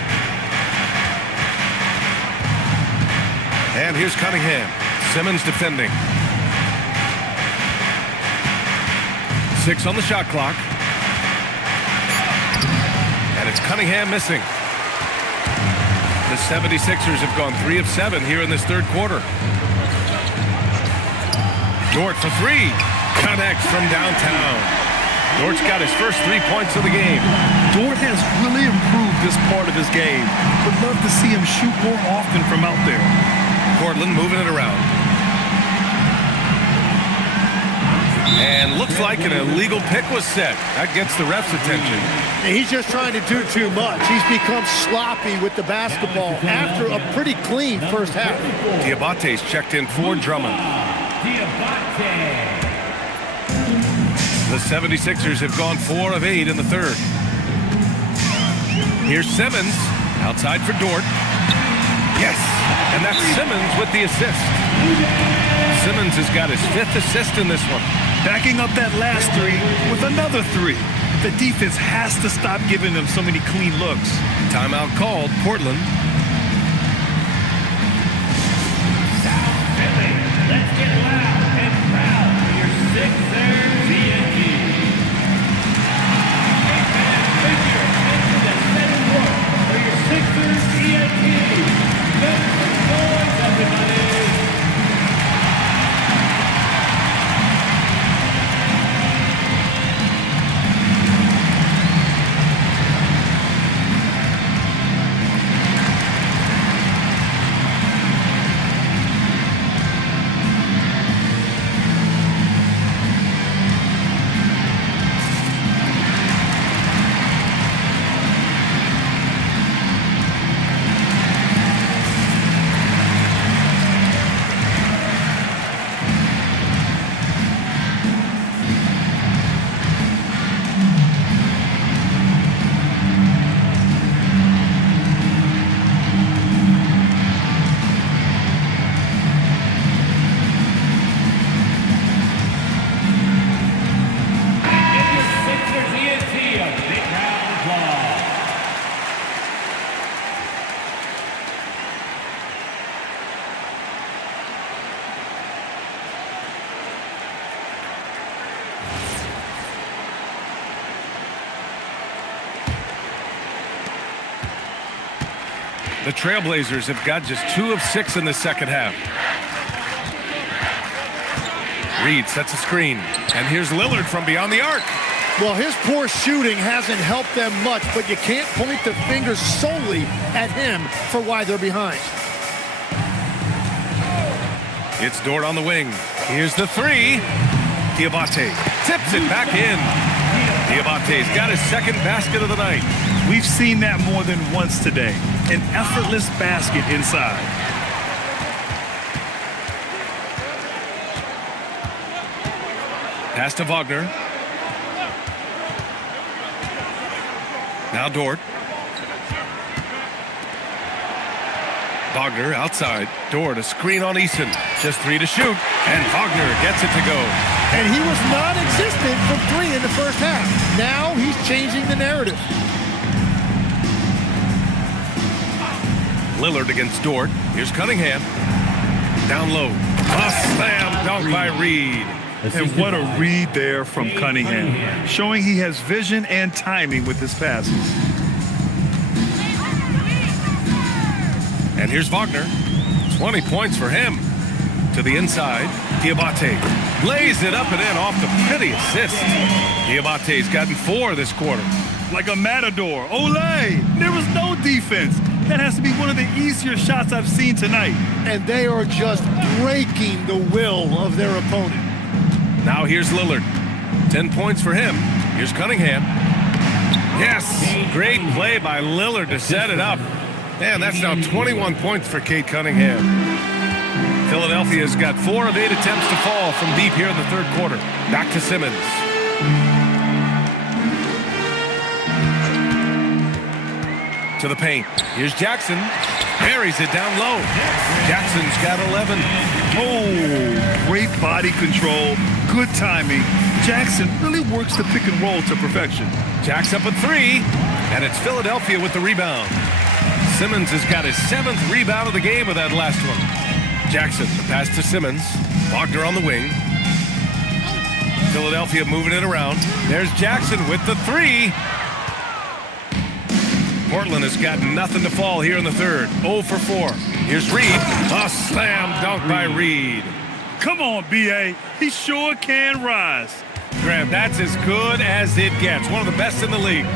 And here's Cunningham. Simmons defending. 6 on the shot clock. And it's Cunningham missing. The 76ers have gone 3 of 7 here in this third quarter. Dort for 3. Connects from downtown. Dort's got his first 3 points of the game. Dort has really improved this part of his game. Would love to see him shoot more often from out there. Portland moving it around. And looks like an illegal pick was set. That gets the ref's attention. He's just trying to do too much. He's become sloppy with the basketball after a pretty clean first half. Diabate's checked in for Drummond. The 76ers have gone 4 of 8 in the third. Here's Simmons, outside for Dort. Yes, and that's Simmons with the assist. Simmons has got his 5th assist in this one. Backing up that last 3 with another 3. The defense has to stop giving them so many clean looks. Timeout called, Portland. Let's get loud and proud for your Sixers TNT. Big man figure into the center court for your Sixers TNT. Make some noise, everybody. The Trailblazers have got just 2 of 6 in the second half. Reed sets a screen, and here's Lillard from beyond the arc. Well, his poor shooting hasn't helped them much, but you can't point the fingers solely at him for why they're behind. It's Dort on the wing. Here's the 3. Diabate tips it back in. Diabate's got his 2nd basket of the night. We've seen that more than once today. An effortless basket inside. Pass to Wagner. Now Dort. Wagner outside. Dort, a screen on Eason. Just 3 to shoot. And Wagner gets it to go. And he was non-existent from 3 in the first half. Now he's changing the narrative. Lillard against Dort. Here's Cunningham. Down low. A slam dunk by Reed. And what a read there from Cunningham, showing he has vision and timing with his passes. And here's Wagner. 20 points for him. To the inside. Diabate lays it up and in off the pretty assist. Diabate's gotten 4 this quarter. Like a matador. Olay! There was no defense. That has to be one of the easier shots I've seen tonight. And they are just breaking the will of their opponent. Now here's Lillard. 10 points for him. Here's Cunningham. Yes, great play by Lillard to set it up. Man, that's now 21 points for Cade Cunningham. Philadelphia's got 4 of 8 attempts to fall from deep here in the third quarter. Back to Simmons. To the paint. Here's Jackson. Buries it down low. Jackson's got 11. Oh, great body control, good timing. Jackson really works the pick and roll to perfection. Jack's up at 3, and it's Philadelphia with the rebound. Simmons has got his 7th rebound of the game with that last one. Jackson, the pass to Simmons. Wagner on the wing. Philadelphia moving it around. There's Jackson with the 3. Portland has got nothing to fall here in the third. 0 for 4. Here's Reed. A slam dunk by Reed. Come on, B.A. He sure can rise. Graham, that's as good as it gets. One of the best in the league.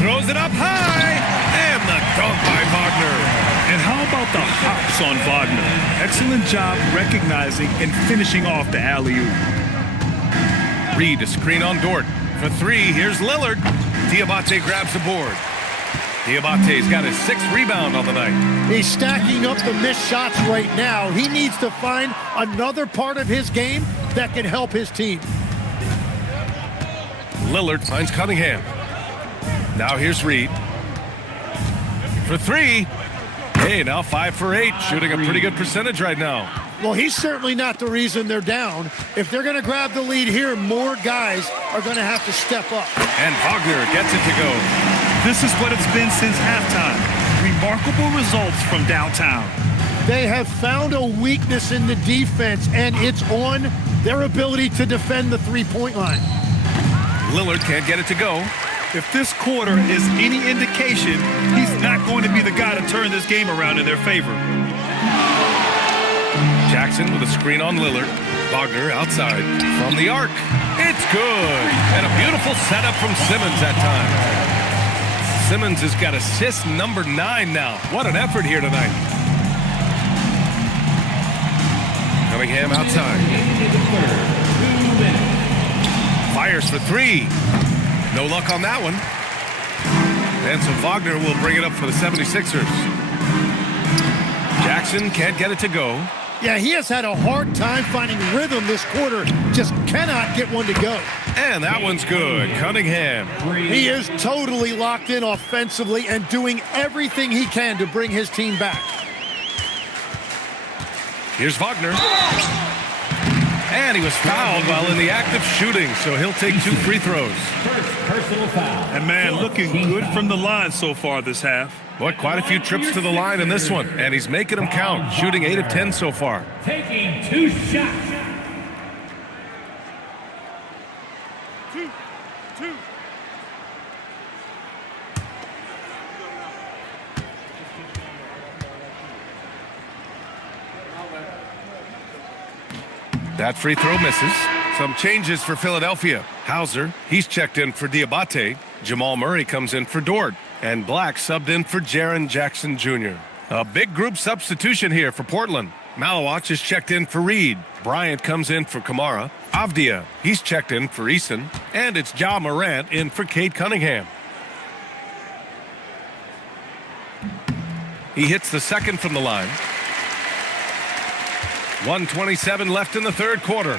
Throws it up high. And the dunk by Wagner. And how about the hops on Wagner? Excellent job recognizing and finishing off the alley-oop. Reed, a screen on Dort. For 3, here's Lillard. Diabate grabs the board. Diabate's got his 6th rebound on the night. He's stacking up the missed shots right now. He needs to find another part of his game that can help his team. Lillard finds Cunningham. Now here's Reed. For three. Hey, now 5 for 8, shooting a pretty good percentage right now. Well, he's certainly not the reason they're down. If they're going to grab the lead here, more guys are going to have to step up. And Wagner gets it to go. This is what it's been since halftime. Remarkable results from downtown. They have found a weakness in the defense, and it's on their ability to defend the three-point line. Lillard can't get it to go. If this quarter is any indication, he's not going to be the guy to turn this game around in their favor. Jackson with a screen on Lillard. Wagner outside from the arc. It's good. And a beautiful setup from Simmons that time. Simmons has got assist number 9 now. What an effort here tonight. Cunningham outside. Fires for 3. No luck on that one. And so Wagner will bring it up for the 76ers. Jackson can't get it to go. Yeah, he has had a hard time finding rhythm this quarter. Just cannot get one to go. And that one's good. Cunningham. He is totally locked in offensively and doing everything he can to bring his team back. Here's Wagner. And he was fouled while in the act of shooting, so he'll take 2 free throws. First personal foul. And man, looking good from the line so far this half. Boy, quite a few trips to the line in this one, and he's making them count, shooting 8 of 10 so far. Taking 2 shots. That free throw misses. Some changes for Philadelphia. Hauser, he's checked in for Diabate. Jamal Murray comes in for Dort. And Black subbed in for Jaren Jackson Jr. A big group substitution here for Portland. Malawach is checked in for Reed. Bryant comes in for Kamara. Avdia, he's checked in for Eason. And it's Ja Morant in for Cade Cunningham. He hits the second from the line. 1:27 left in the third quarter.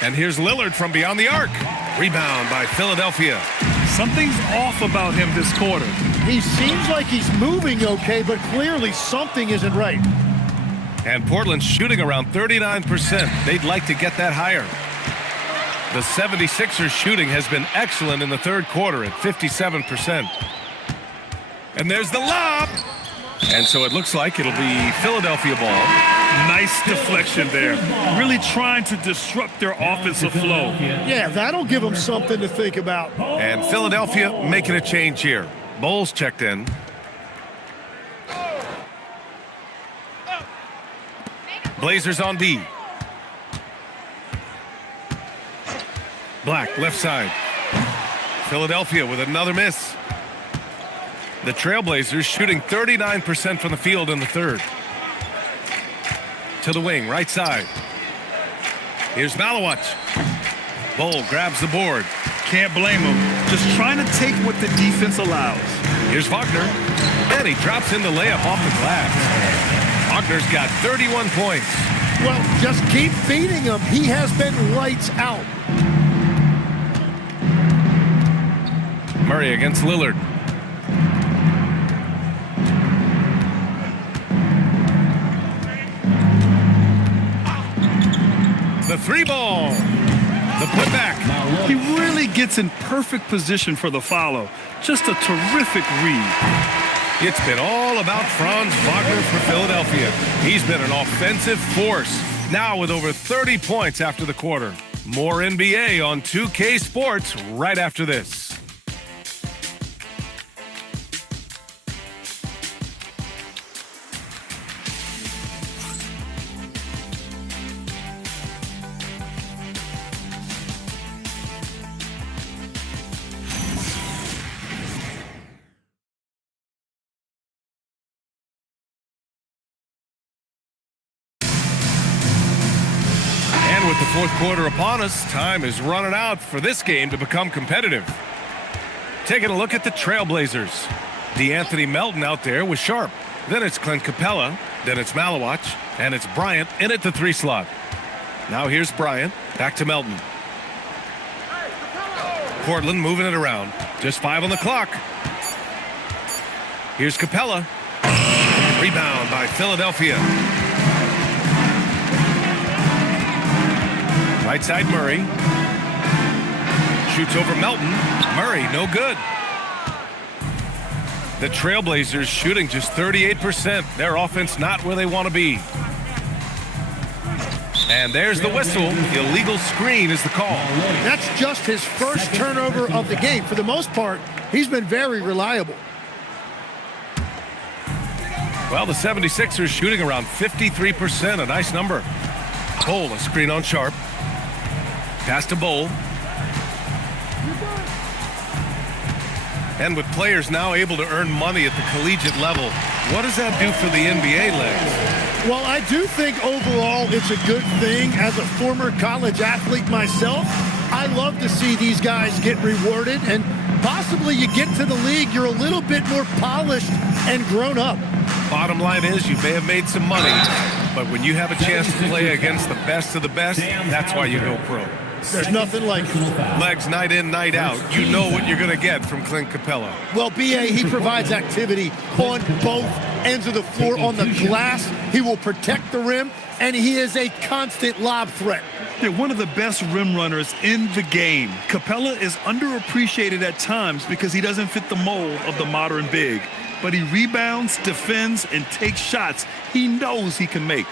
And here's Lillard from beyond the arc. Rebound by Philadelphia. Something's off about him this quarter. He seems like he's moving okay, but clearly something isn't right. And Portland's shooting around 39%. They'd like to get that higher. The 76ers shooting has been excellent in the third quarter at 57%. And there's the lob. And so it looks like it'll be Philadelphia ball. Nice deflection there. Really trying to disrupt their offensive flow. Yeah, that'll give them something to think about. And Philadelphia making a change here. Bowles checked in. Blazers on D. Black left side. Philadelphia with another miss. The Trailblazers shooting 39% from the field in the third. To the wing, right side. Here's Malawach. Bol grabs the board. Can't blame him. Just trying to take what the defense allows. Here's Wagner. And he drops in the layup off the glass. Wagner's got 31 points. Well, just keep feeding him. He has been lights out. Murray against Lillard. The 3-ball. The putback. He really gets in perfect position for the follow. Just a terrific read. It's been all about Franz Wagner for Philadelphia. He's been an offensive force, now with over 30 points after the quarter. More NBA on 2K Sports right after this. With the fourth quarter upon us, time is running out for this game to become competitive. Taking a look at the Trailblazers. DeAnthony Melton out there with Sharp. Then it's Clint Capella. Then it's Malawach. And it's Bryant in at the 3 slot. Now here's Bryant. Back to Melton. Portland moving it around. Just 5 on the clock. Here's Capella. Rebound by Philadelphia. Right side Murray. Shoots over Melton. Murray, no good. The Trailblazers shooting just 38%. Their offense not where they want to be. And there's the whistle. Illegal screen is the call. That's just his first turnover of the game. For the most part, he's been very reliable. Well, the 76ers shooting around 53%, a nice number. Bowl, a screen on Sharp. Pass to Bowl. And with players now able to earn money at the collegiate level, what does that do for the NBA legs? Well, I do think overall it's a good thing. As a former college athlete myself, I love to see these guys get rewarded, and possibly you get to the league, you're a little bit more polished and grown up. Bottom line is you may have made some money, but when you have a chance to play against the best of the best, that's why you go pro. There's nothing like it. Legs night in, night out. You know what you're going to get from Clint Capella. Well, B.A., he provides activity on both ends of the floor. On the glass, he will protect the rim, and he is a constant lob threat. They're one of the best rim runners in the game. Capella is underappreciated at times because he doesn't fit the mold of the modern big. But he rebounds, defends, and takes shots he knows he can make.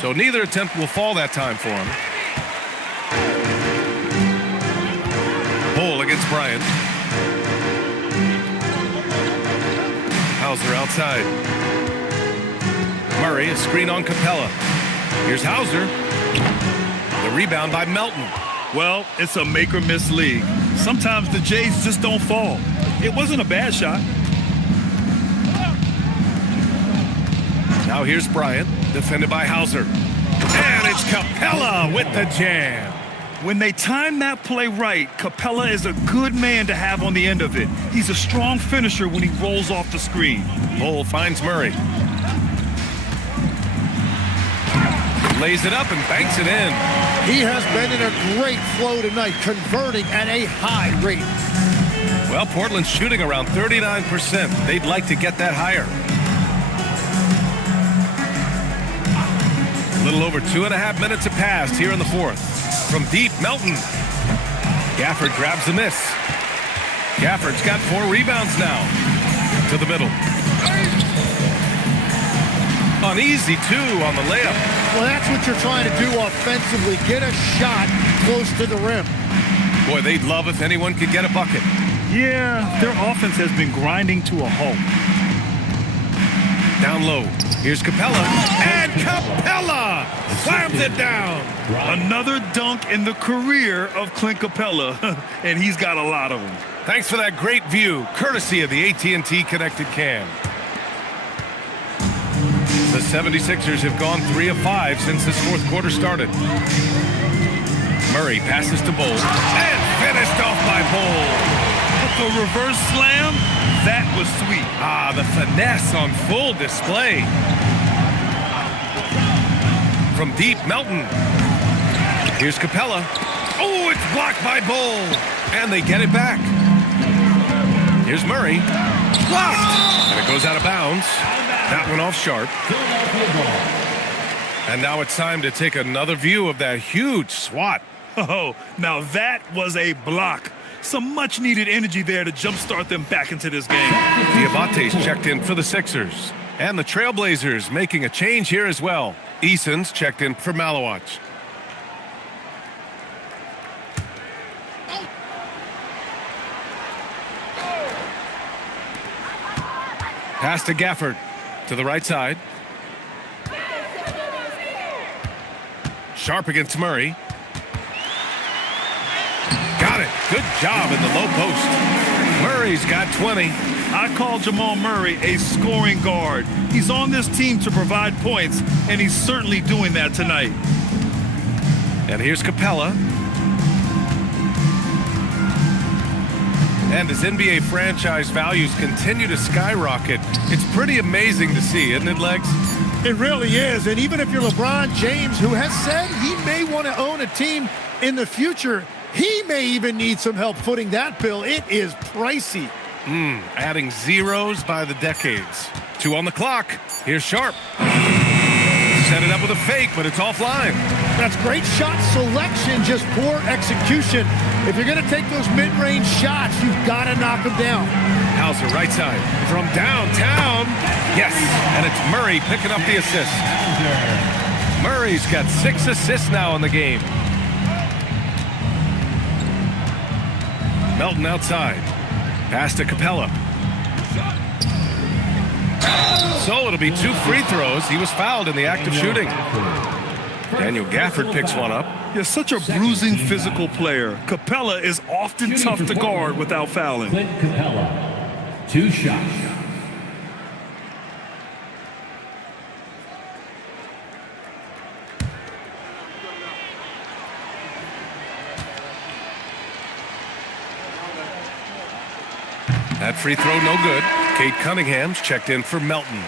So neither attempt will fall that time for him. Hole against Bryant. Hauser outside. Murray, a screen on Capella. Here's Hauser. The rebound by Melton. Well, it's a make-or-miss league. Sometimes the Jays just don't fall. It wasn't a bad shot. Now here's Bryant, defended by Hauser. And it's Capella with the jam. When they time that play right, Capella is a good man to have on the end of it. He's a strong finisher when he rolls off the screen. Hole finds Murray. Lays it up and banks it in. He has been in a great flow tonight, converting at a high rate. Well, Portland's shooting around 39%. They'd like to get that higher. A little over 2.5 minutes have passed here in the fourth. From deep, Melton. Gafford grabs the miss. Gafford's got 4 rebounds now. To the middle. Uneasy, too, on the layup. Well, that's what you're trying to do offensively. Get a shot close to the rim. Boy, they'd love if anyone could get a bucket. Yeah, their offense has been grinding to a halt. Down low. Here's Capella. And Capella slams it down. Another dunk in the career of Clint Capella, and he's got a lot of them. Thanks for that great view, courtesy of the AT&T Connected Cam. The 76ers have gone 3 of 5 since this fourth quarter started. Murray passes to Bowl. And finished off by Bowl. The reverse slam, that was sweet. Ah, the finesse on full display. From deep, Melton. Here's Capella. Oh, it's blocked by Bowl. And they get it back. Here's Murray. Blocked. And it goes out of bounds. That one off Sharp. And now it's time to take another view of that huge swat. Oh, now that was a block. Some much-needed energy there to jumpstart them back into this game. Diabate's checked in for the Sixers. And the Trailblazers making a change here as well. Eason's checked in for Malawach. Pass to Gafford. To the right side. Sharp against Murray. Got it. Good job in the low post. Murray's got 20. I call Jamal Murray a scoring guard. He's on this team to provide points, and he's certainly doing that tonight. And here's Capella. And as NBA franchise values continue to skyrocket, it's pretty amazing to see, isn't it, Legs? It really is. And even if you're LeBron James, who has said he may want to own a team in the future, he may even need some help footing that bill. It is pricey. Adding zeros by the decades. 2 on the clock. Here's Sharp. Set it up with a fake, but it's offline. That's great shot selection, just poor execution. If you're going to take those mid-range shots, you've got to knock them down. Hauser, right side. From downtown. Yes, and it's Murray picking up the assist. Murray's got 6 assists now in the game. Melton outside. Pass to Capella. So it'll be 2 free throws. He was fouled in the act of shooting. Daniel Gafford picks one up. You're such a bruising physical player. Capella is often tough to guard without fouling. Clint Capella, 2 shots. That free throw no good. Kate Cunningham's checked in for Melton.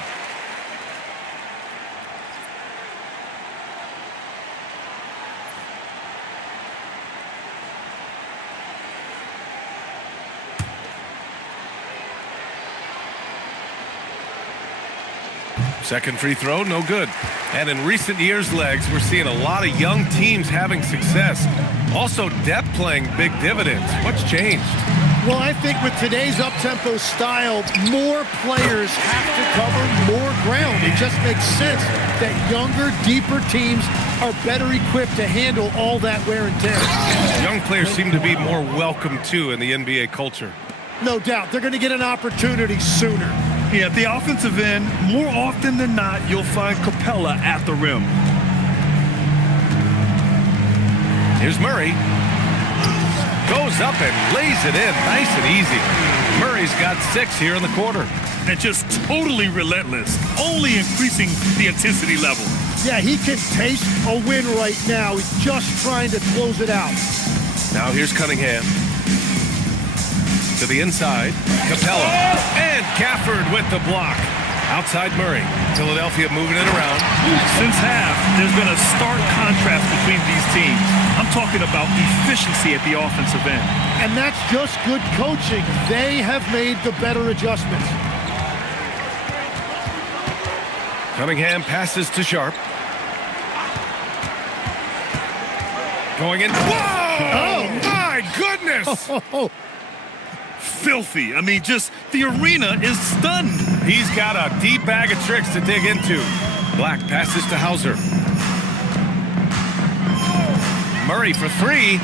Second free throw, no good. And in recent years, Legs, we're seeing a lot of young teams having success. Also, depth playing big dividends. What's changed? Well, I think with today's up-tempo style, more players have to cover more ground. It just makes sense that younger, deeper teams are better equipped to handle all that wear and tear. Young players seem to be more welcome, too, in the NBA culture. No doubt. They're going to get an opportunity sooner. Yeah, at the offensive end, more often than not, you'll find Capella at the rim. Here's Murray. Goes up and lays it in nice and easy. Murray's got 6 here in the quarter. And just totally relentless, only increasing the intensity level. Yeah, he can taste a win right now. He's just trying to close it out. Now here's Cunningham. To the inside, Capella, and Gafford with the block. Outside Murray. Philadelphia moving it around. Since half, there's been a stark contrast between these teams. I'm talking about efficiency at the offensive end. And that's just good coaching. They have made the better adjustments. Cunningham passes to Sharp. Going in. Whoa! Oh, my goodness! Filthy. I mean, just the arena is stunned. He's got a deep bag of tricks to dig into. Black passes to Hauser. Murray for 3.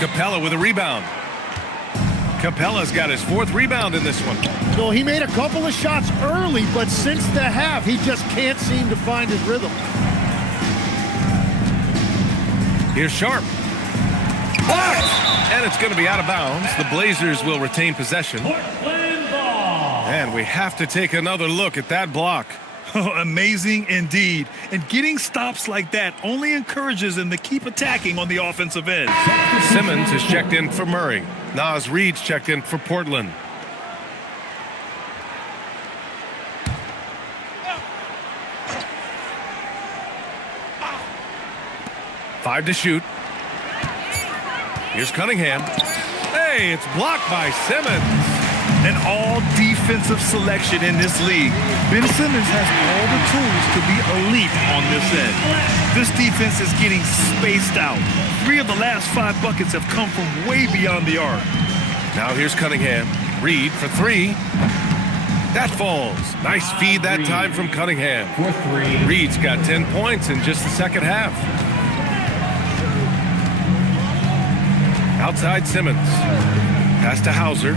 Capella with a rebound. Capella's got his 4th rebound in this one. Well, he made a couple of shots early, but since the half, he just can't seem to find his rhythm. Here's Sharp. And it's going to be out of bounds. The Blazers will retain possession. And we have to take another look at that block. Oh, amazing indeed. And getting stops like that only encourages them to keep attacking on the offensive end. Simmons is checked in for Murray. Naz Reid's checked in for Portland. Five to shoot. Here's Cunningham. Hey, it's blocked by Simmons. An all-defensive selection in this league. Ben Simmons has all the tools to be elite on this end. This defense is getting spaced out. 3 of the last 5 buckets have come from way beyond the arc. Now here's Cunningham. Reid for 3. That falls. Nice feed that time from Cunningham. Reid's got 10 points in just the second half. Outside Simmons. Pass to Hauser.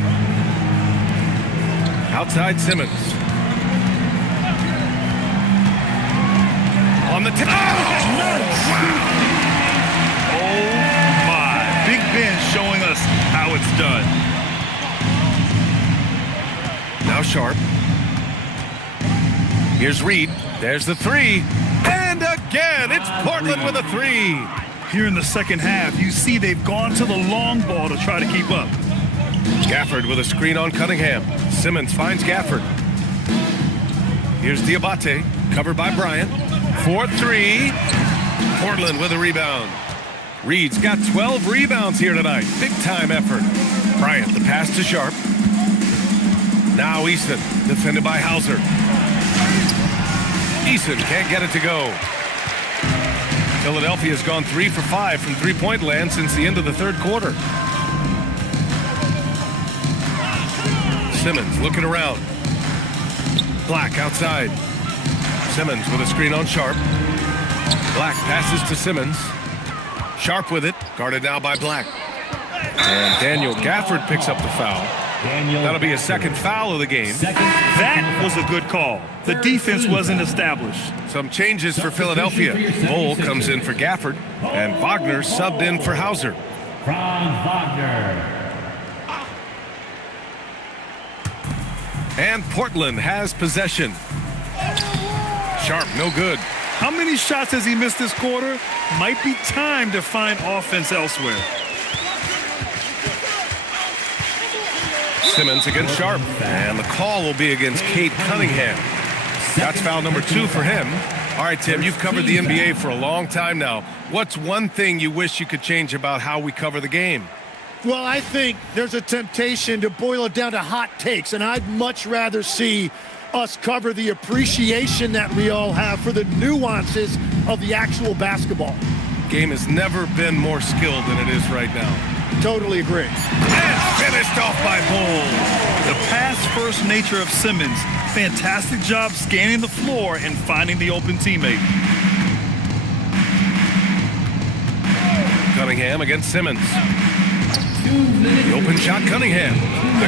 Outside Simmons. On the tip. Oh, my. Big Ben showing us how it's done. Now Sharp. Here's Reid. There's the 3. And again, it's Portland with a 3. Here in the second half, you see they've gone to the long ball to try to keep up. Gafford with a screen on Cunningham. Simmons finds Gafford. Here's Diabate. Covered by Bryant. 4-3. Portland with a rebound. Reed's got 12 rebounds here tonight. Big time effort. Bryant, the pass to Sharp. Now Easton, defended by Hauser. Easton can't get it to go. Philadelphia has gone 3 for 5 from three-point land since the end of the third quarter. Simmons looking around. Black outside. Simmons with a screen on Sharp. Black passes to Simmons. Sharp with it, guarded now by Black. And Daniel Gafford picks up the foul. That'll be a second foul of the game. That was a good call. The defense wasn't established. Some changes for Philadelphia. Bull comes in for Gafford, and Wagner subbed in for Hauser. Franz Wagner. And Portland has possession. Sharp, no good. How many shots has he missed this quarter? Might be time to find offense elsewhere. Simmons against Sharp, and the call will be against Cade Cunningham. That's foul number 2 for him. All right, Tim, you've covered the NBA for a long time now. What's one thing you wish you could change about how we cover the game? Well, I think there's a temptation to boil it down to hot takes, and I'd much rather see us cover the appreciation that we all have for the nuances of the actual basketball. Game has never been more skilled than it is right now. Totally agree. And finished off by Bull. The pass-first nature of Simmons. Fantastic job scanning the floor and finding the open teammate. Cunningham against Simmons. The open shot, Cunningham.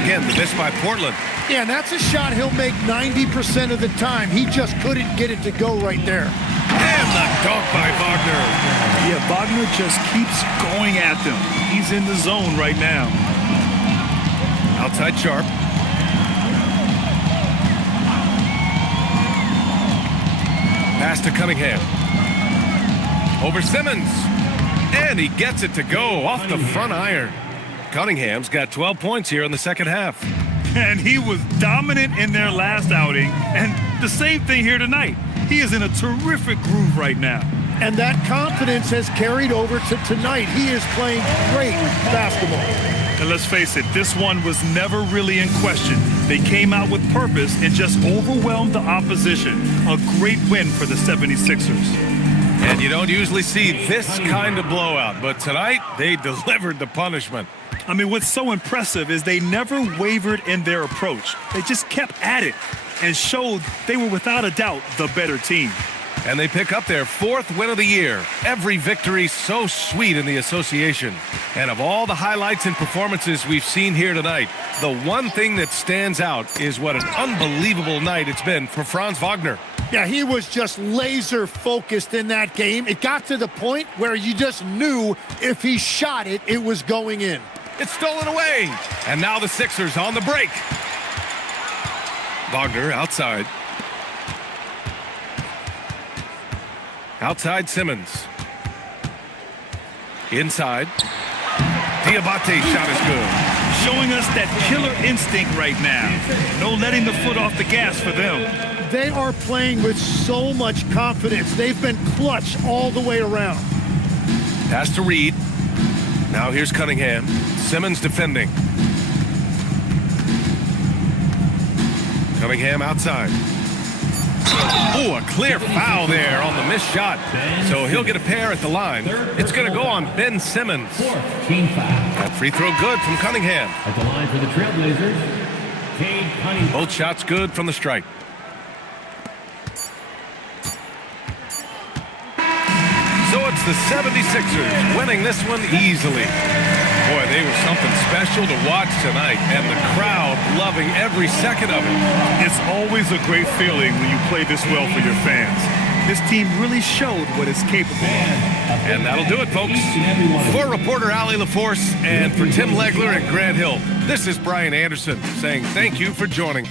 Again, the miss by Portland. Yeah, and that's a shot he'll make 90% of the time. He just couldn't get it to go right there. And the dunk by Wagner. Yeah, Wagner just keeps going at them. He's in the zone right now. Outside Sharp. Pass to Cunningham. Over Simmons. And he gets it to go off the front iron. Cunningham's got 12 points here in the second half. And he was dominant in their last outing. And the same thing here tonight. He is in a terrific groove right now. And that confidence has carried over to tonight. He is playing great basketball. And let's face it, this one was never really in question. They came out with purpose and just overwhelmed the opposition. A great win for the 76ers. And you don't usually see this kind of blowout, but tonight they delivered the punishment. I mean, what's so impressive is they never wavered in their approach. They just kept at it and showed they were without a doubt the better team. And they pick up their 4th win of the year. Every victory so sweet in the association. And of all the highlights and performances we've seen here tonight, the one thing that stands out is what an unbelievable night it's been for Franz Wagner. Yeah, he was just laser focused in that game. It got to the point where you just knew if he shot it, it was going in. It's stolen away. And now the Sixers on the break. Wagner outside. Outside Simmons. Inside. Diabate shot is good. Showing us that killer instinct right now. No letting the foot off the gas for them. They are playing with so much confidence. They've been clutch all the way around. Pass to Reed. Now here's Cunningham. Simmons defending. Cunningham outside. Oh, a clear foul there on the missed shot. So he'll get a pair at the line. It's going to go on Ben Simmons. Team foul. That free throw good from Cunningham. At the line for the Trailblazers, Cade Cunningham. Both shots good from the strike. So it's the 76ers winning this one easily. Boy, they were something special to watch tonight, and the crowd loving every second of it. It's always a great feeling when you play this well for your fans. This team really showed what it's capable of. And that'll do it, folks. For reporter Allie LaForce and for Tim Legler and Grant Hill, this is Brian Anderson saying thank you for joining.